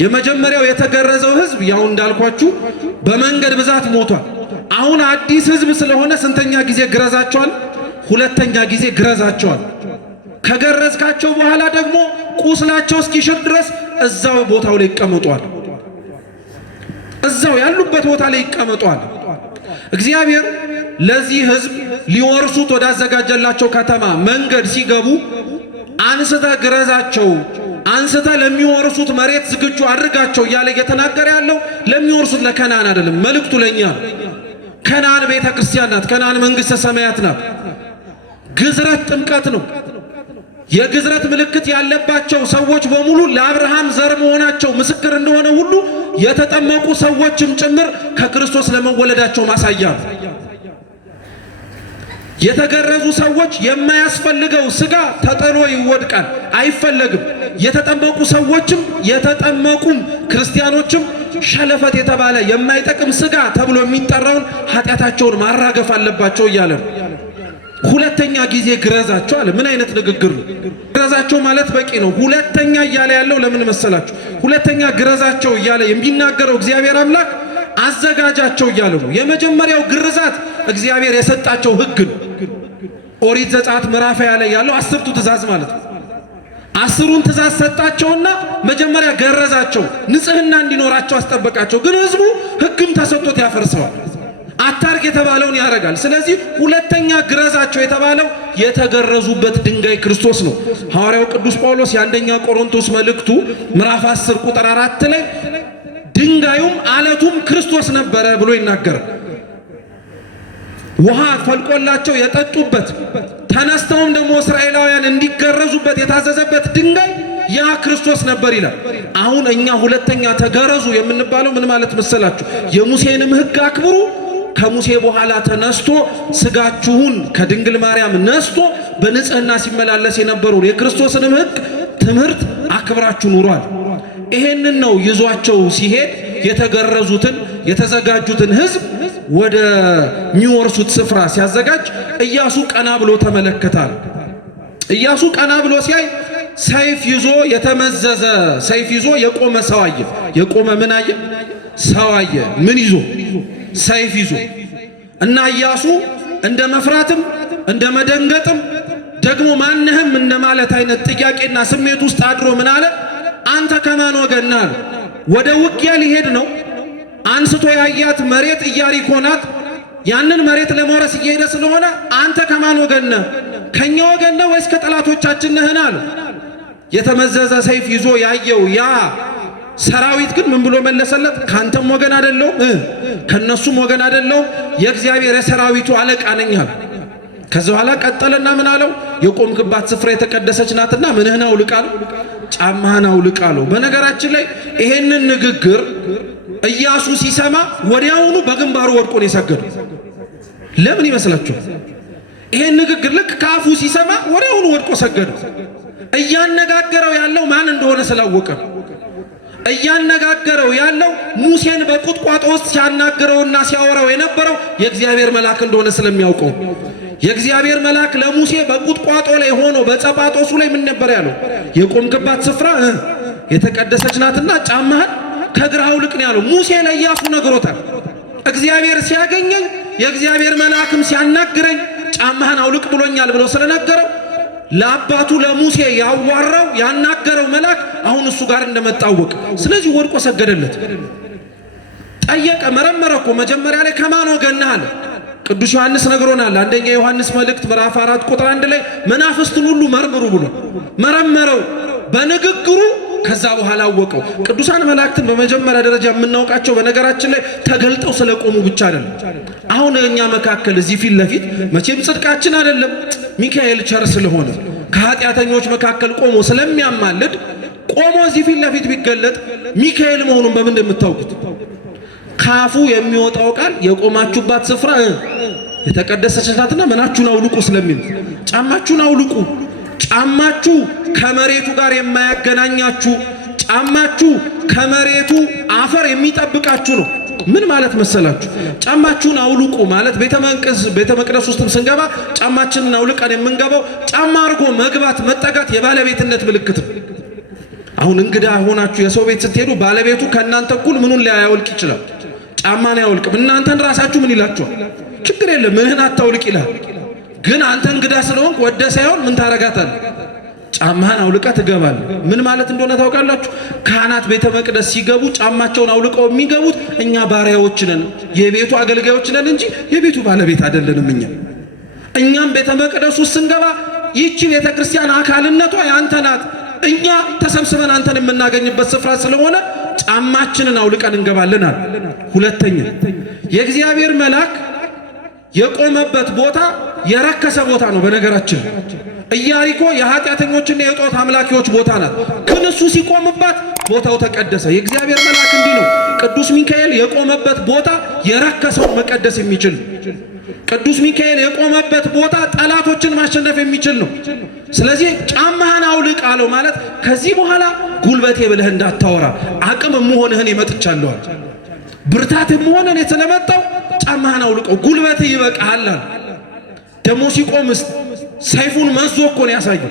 የመጀመሪያው የተገረዘው ህዝብ ያው እንዳልኳችሁ በመንገድ ብዛት ሞቷል። አሁን አዲስ ህዝብ ስለሆነ ስንተኛ ጊዜ ግረዛቸዋል? ሁለተኛ ጊዜ ግረዛቸዋል። ከገረዝካቸው በኋላ ደግሞ ቁስላቸው እስኪሽር ድረስ እዛው ቦታው ላይ ይቀመጧል። እዛው ያሉበት ቦታ ላይ ይቀመጧል። እግዚአብሔር ለዚህ ህዝብ ሊወርሱት ወዳዘጋጀላቸው ከተማ መንገድ ሲገቡ አንስተ ግረዛቸው፣ አንስተ ለሚወርሱት መሬት ዝግጁ አድርጋቸው እያለ እየተናገረ ያለው ለሚወርሱት ለከነዓን አይደለም። መልእክቱ ለኛ ነው። ከነዓን ቤተ ክርስቲያን ናት። ከነዓን መንግሥተ ሰማያት ናት። ግዝረት ጥምቀት ነው። የግዝረት ምልክት ያለባቸው ሰዎች በሙሉ ለአብርሃም ዘር መሆናቸው ምስክር እንደሆነ ሁሉ የተጠመቁ ሰዎችም ጭምር ከክርስቶስ ለመወለዳቸው ማሳያ ነው። የተገረዙ ሰዎች የማያስፈልገው ስጋ ተጥሎ ይወድቃል፣ አይፈለግም። የተጠመቁ ሰዎችም የተጠመቁም ክርስቲያኖችም ሸለፈት የተባለ የማይጠቅም ስጋ ተብሎ የሚጠራውን ኃጢአታቸውን ማራገፍ አለባቸው እያለ ነው። ሁለተኛ ጊዜ ግረዛቸው አለ። ምን አይነት ንግግር ነው? ግረዛቸው ማለት በቂ ነው። ሁለተኛ እያለ ያለው ለምን መሰላችሁ? ሁለተኛ ግረዛቸው እያለ የሚናገረው እግዚአብሔር አምላክ አዘጋጃቸው እያለ ነው። የመጀመሪያው ግርዛት እግዚአብሔር የሰጣቸው ሕግ ነው። ኦሪት ዘጸአት ምዕራፍ 20 ላይ ያለው 10ቱ ትእዛዝ ማለት ነው። 10ሩን ትእዛዝ ሰጣቸውና መጀመሪያ ገረዛቸው፣ ንጽህና እንዲኖራቸው አስጠበቃቸው። ግን ሕዝቡ ሕግም ተሰጥቶት ያፈርሰዋል። አታርግ የተባለውን ያደርጋል። ስለዚህ ሁለተኛ ግረዛቸው የተባለው የተገረዙበት ድንጋይ ክርስቶስ ነው። ሐዋርያው ቅዱስ ጳውሎስ የአንደኛ ቆሮንቶስ መልእክቱ ምዕራፍ 10 ቁጥር 4 ላይ ድንጋዩም አለቱም ክርስቶስ ነበረ ብሎ ይናገራል። ውሃ ፈልቆላቸው የጠጡበት ተነስተውም ደግሞ እስራኤላውያን እንዲገረዙበት የታዘዘበት ድንጋይ ያ ክርስቶስ ነበር ይላል። አሁን እኛ ሁለተኛ ተገረዙ የምንባለው ምን ማለት መሰላችሁ? የሙሴንም ሕግ አክብሩ። ከሙሴ በኋላ ተነስቶ ስጋችሁን ከድንግል ማርያም ነስቶ በንጽህና ሲመላለስ የነበረው የክርስቶስንም ሕግ ትምህርት አክብራችሁ ኑሯል። ይሄንን ነው ይዟቸው ሲሄድ የተገረዙትን የተዘጋጁትን ሕዝብ ወደ ሚወርሱት ስፍራ ሲያዘጋጅ ኢያሱ ቀና ብሎ ተመለከታል። ኢያሱ ቀና ብሎ ሲያይ ሰይፍ ይዞ የተመዘዘ ሰይፍ ይዞ የቆመ ሰው አየ። የቆመ ምን አየ? ሰው አየ። ምን ይዞ? ሰይፍ ይዞ እና ኢያሱ እንደ መፍራትም እንደ መደንገጥም ደግሞ ማንህም እንደ ማለት አይነት ጥያቄና ስሜት ውስጥ አድሮ ምን አለ? አንተ ከማን ወገን ነህ? ወደ ውጊያ ሊሄድ ነው። አንስቶ ያያት መሬት ኢያሪኮ ናት። ያንን መሬት ለመውረስ እየሄደ ስለሆነ አንተ ከማን ወገን ነህ? ከኛ ወገን ነህ ወይስ ከጠላቶቻችን ነህ? አለ። የተመዘዘ ሰይፍ ይዞ ያየው ያ ሰራዊት ግን ምን ብሎ መለሰለት? ካንተም ወገን አይደለሁም ከነሱም ወገን አይደለሁም፣ የእግዚአብሔር የሰራዊቱ አለቃ ነኝ አለ። ከዛ በኋላ ቀጠለና ምን አለው? የቆምክባት ስፍራ የተቀደሰች ናትና ምንህን አውልቅ አለው፣ ጫማህን አውልቅ አለው። በነገራችን ላይ ይሄንን ንግግር ኢያሱ ሲሰማ ወዲያውኑ በግንባሩ ወድቆ ነው የሰገደው። ለምን ይመስላችኋል? ይሄን ንግግር ልክ ካፉ ሲሰማ ወዲያውኑ ወድቆ ሰገደ። እያነጋገረው ያለው ማን እንደሆነ ስላወቀ፣ እያነጋገረው ያለው ሙሴን በቁጥቋጦ ውስጥ ሲያናገረውና ሲያወራው የነበረው የእግዚአብሔር መልአክ እንደሆነ ስለሚያውቀው። የእግዚአብሔር መልአክ ለሙሴ በቁጥቋጦ ላይ ሆኖ በጸጳጦሱ ላይ ምን ነበር ያለው? የቆምክባት ስፍራ የተቀደሰች ናትና ጫማህን ከእግርህ አውልቅ ነው ያለው። ሙሴ ለኢያሱ ነግሮታል። እግዚአብሔር ሲያገኘኝ የእግዚአብሔር መልአክም ሲያናግረኝ ጫማህን አውልቅ ብሎኛል ብሎ ስለነገረው ለአባቱ ለሙሴ ያዋራው ያናገረው መልአክ አሁን እሱ ጋር እንደመጣወቅ፣ ስለዚህ ወድቆ ሰገደለት። ጠየቀ፣ መረመረ እኮ መጀመሪያ ላይ ከማን ወገን ነህ አለ። ቅዱስ ዮሐንስ ነግሮናል። አንደኛ ዮሐንስ መልእክት ምዕራፍ 4 ቁጥር 1 ላይ መናፍስትን ሁሉ መርምሩ ብሎ መረመረው በንግግሩ። ከዛ በኋላ አወቀው። ቅዱሳን መላእክትን በመጀመሪያ ደረጃ የምናውቃቸው በነገራችን ላይ ተገልጠው ስለቆሙ ብቻ አይደለም። አሁን እኛ መካከል እዚህ ፊት ለፊት መቼም ጽድቃችን አይደለም ሚካኤል ቸር ስለሆነ ከኃጢአተኞች መካከል ቆሞ ስለሚያማልድ ቆሞ እዚህ ፊት ለፊት ቢገለጥ ሚካኤል መሆኑን በምን እንደምታውቁት? ካፉ የሚወጣው ቃል የቆማችሁባት ስፍራ የተቀደሰች ናትና ምናችሁን አውልቁ ስለሚል ጫማችሁን አውልቁ። ጫማችሁ ከመሬቱ ጋር የማያገናኛችሁ፣ ጫማችሁ ከመሬቱ አፈር የሚጠብቃችሁ ነው። ምን ማለት መሰላችሁ? ጫማችሁን አውልቁ ማለት ቤተ መቅደስ ውስጥም ስንገባ ጫማችንን አውልቀን የምንገባው ጫማ አድርጎ መግባት መጠጋት የባለቤትነት ምልክት ነው። አሁን እንግዳ ሆናችሁ የሰው ቤት ስትሄዱ ባለቤቱ ከእናንተ እኩል ምኑን ሊያወልቅ ይችላል? ጫማን አያወልቅም። እናንተን ራሳችሁ ምን ይላችኋል? ችግር የለም ምንህን አታውልቅ ይላል። ግን አንተ እንግዳ ስለሆንክ ወደ ሳይሆን ምን ታረጋታለህ? ጫማህን አውልቀህ ትገባለህ። ምን ማለት እንደሆነ ታውቃላችሁ? ካህናት ቤተ መቅደስ ሲገቡ ጫማቸውን አውልቀው የሚገቡት እኛ ባሪያዎች ነን፣ የቤቱ አገልጋዮች ነን እንጂ የቤቱ ባለቤት አይደለንም። እኛም ቤተ መቅደስ ውስጥ ስንገባ ይህቺ ቤተ ክርስቲያን አካልነቷ ያንተ ናት። እኛ ተሰብስበን አንተን የምናገኝበት ስፍራ ስለሆነ ጫማችንን አውልቀን እንገባለናል። ሁለተኛ የእግዚአብሔር መልአክ የቆመበት ቦታ የረከሰ ቦታ ነው። በነገራችን ኢያሪኮ የኃጢአተኞችና የጣዖት አምላኪዎች ቦታ ናት። ግን እሱ ሲቆምባት ቦታው ተቀደሰ። የእግዚአብሔር መልአክ እንዲህ ነው። ቅዱስ ሚካኤል የቆመበት ቦታ የረከሰውን መቀደስ የሚችል ቅዱስ ሚካኤል የቆመበት ቦታ ጠላቶችን ማሸነፍ የሚችል ነው። ስለዚህ ጫማህን አውልቅ አለው። ማለት ከዚህ በኋላ ጉልበቴ ብለህ እንዳታወራ አቅም መሆንህን ይመጥቻለሁ፣ ብርታት መሆንህን ስለመጣው ጫማህን አውልቀው ጉልበትህ ይበቃሃል። ደግሞ ሲቆምስ ሰይፉን መዞ እኮ ነው ያሳየው።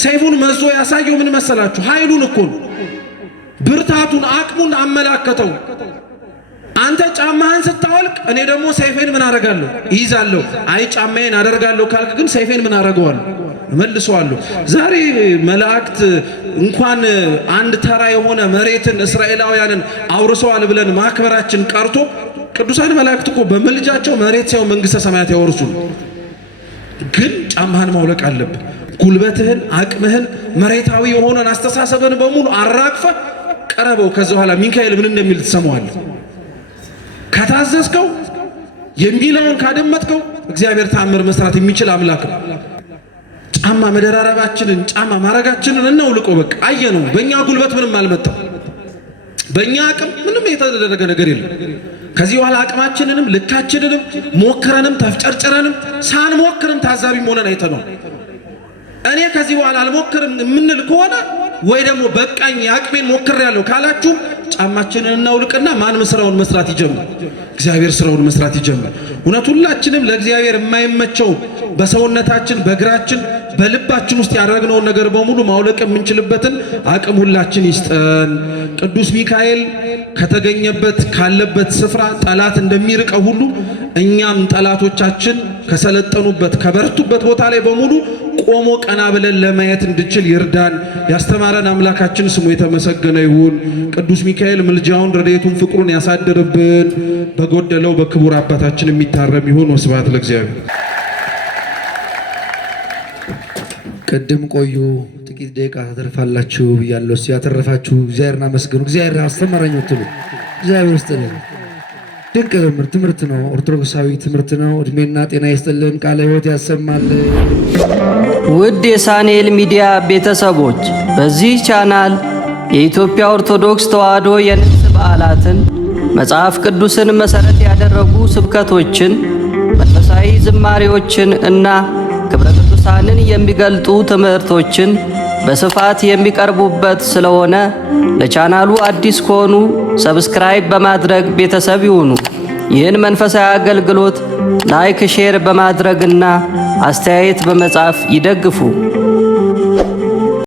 ሰይፉን መዞ ያሳየው ምን መሰላችሁ? ኃይሉን እኮ ነው፣ ብርታቱን አቅሙን አመላከተው። አንተ ጫማህን ስታወልቅ እኔ ደግሞ ሰይፌን ምን አደርጋለሁ? ይይዛለሁ። አይ ጫማዬን አደርጋለሁ ካልክ ግን ሰይፌን ምን አደርገዋለሁ? እመልሰዋለሁ። ዛሬ መላእክት እንኳን አንድ ተራ የሆነ መሬትን እስራኤላውያንን አውርሰዋል ብለን ማክበራችን ቀርቶ ቅዱሳን መላእክት እኮ በመልጃቸው መሬት ሳይሆን መንግሥተ ሰማያት ያወርሱ። ግን ጫማህን ማውለቅ አለብን። ጉልበትህን፣ አቅምህን፣ መሬታዊ የሆነን አስተሳሰብን በሙሉ አራግፈ ቀረበው። ከዚህ በኋላ ሚካኤል ምን እንደሚል ትሰማዋለህ። ከታዘዝከው የሚለውን ካደመጥከው እግዚአብሔር ተአምር መስራት የሚችል አምላክ ነው። ጫማ መደራረባችንን ጫማ ማረጋችንን እናውልቀው። በቃ አየነው። በእኛ ጉልበት ምንም አልመጣም። በእኛ አቅም ምንም የተደረገ ነገር የለም። ከዚህ በኋላ አቅማችንንም ልካችንንም ሞክረንም ተፍጨርጭረንም ሳንሞክርም ታዛቢም ሆነን አይተነው። እኔ ከዚህ በኋላ አልሞክርም የምንል ከሆነ ወይ ደግሞ በቃኝ አቅሜን ሞክሬያለሁ ካላችሁ ጫማችንን እናውልቅና ማን ስራውን መስራት ይጀምር? እግዚአብሔር ስራውን መስራት ይጀምር። እውነት ሁላችንም ለእግዚአብሔር የማይመቸው በሰውነታችን በእግራችን በልባችን ውስጥ ያደረግነውን ነገር በሙሉ ማውለቅ የምንችልበትን አቅም ሁላችን ይስጠን። ቅዱስ ሚካኤል ከተገኘበት ካለበት ስፍራ ጠላት እንደሚርቀው ሁሉ እኛም ጠላቶቻችን ከሰለጠኑበት ከበረቱበት ቦታ ላይ በሙሉ ቆሞ ቀና ብለን ለማየት እንድችል ይርዳን። ያስተማረን አምላካችን ስሙ የተመሰገነ ይሁን። ቅዱስ ሚካኤል ምልጃውን ረድኤቱን ፍቅሩን ያሳድርብን። በጎደለው በክቡር አባታችን የሚታረም ይሁን። ወስብሐት ለእግዚአብሔር። ቅድም ቆዩ ጥቂት ደቂቃ ታተርፋላችሁ ብያለሁ። ያተረፋችሁ እግዚአብሔርን አመስግኑ። እግዚአብሔር አስተማረኝ ትሉ እግዚአብሔር ይስጥልን። ድንቅ ትምህርት ነው። ኦርቶዶክሳዊ ትምህርት ነው። እድሜና ጤና ይስጥልን። ቃለ ሕይወት ያሰማልን። ውድ የሳኔል ሚዲያ ቤተሰቦች በዚህ ቻናል የኢትዮጵያ ኦርቶዶክስ ተዋሕዶ የንግስ በዓላትን፣ መጽሐፍ ቅዱስን መሠረት ያደረጉ ስብከቶችን፣ መንፈሳዊ ዝማሬዎችን እና ክብረ ቅዱሳንን የሚገልጡ ትምህርቶችን በስፋት የሚቀርቡበት ስለሆነ ለቻናሉ አዲስ ከሆኑ ሰብስክራይብ በማድረግ ቤተሰብ ይሁኑ። ይህን መንፈሳዊ አገልግሎት ላይክ፣ ሼር በማድረግና አስተያየት በመጻፍ ይደግፉ።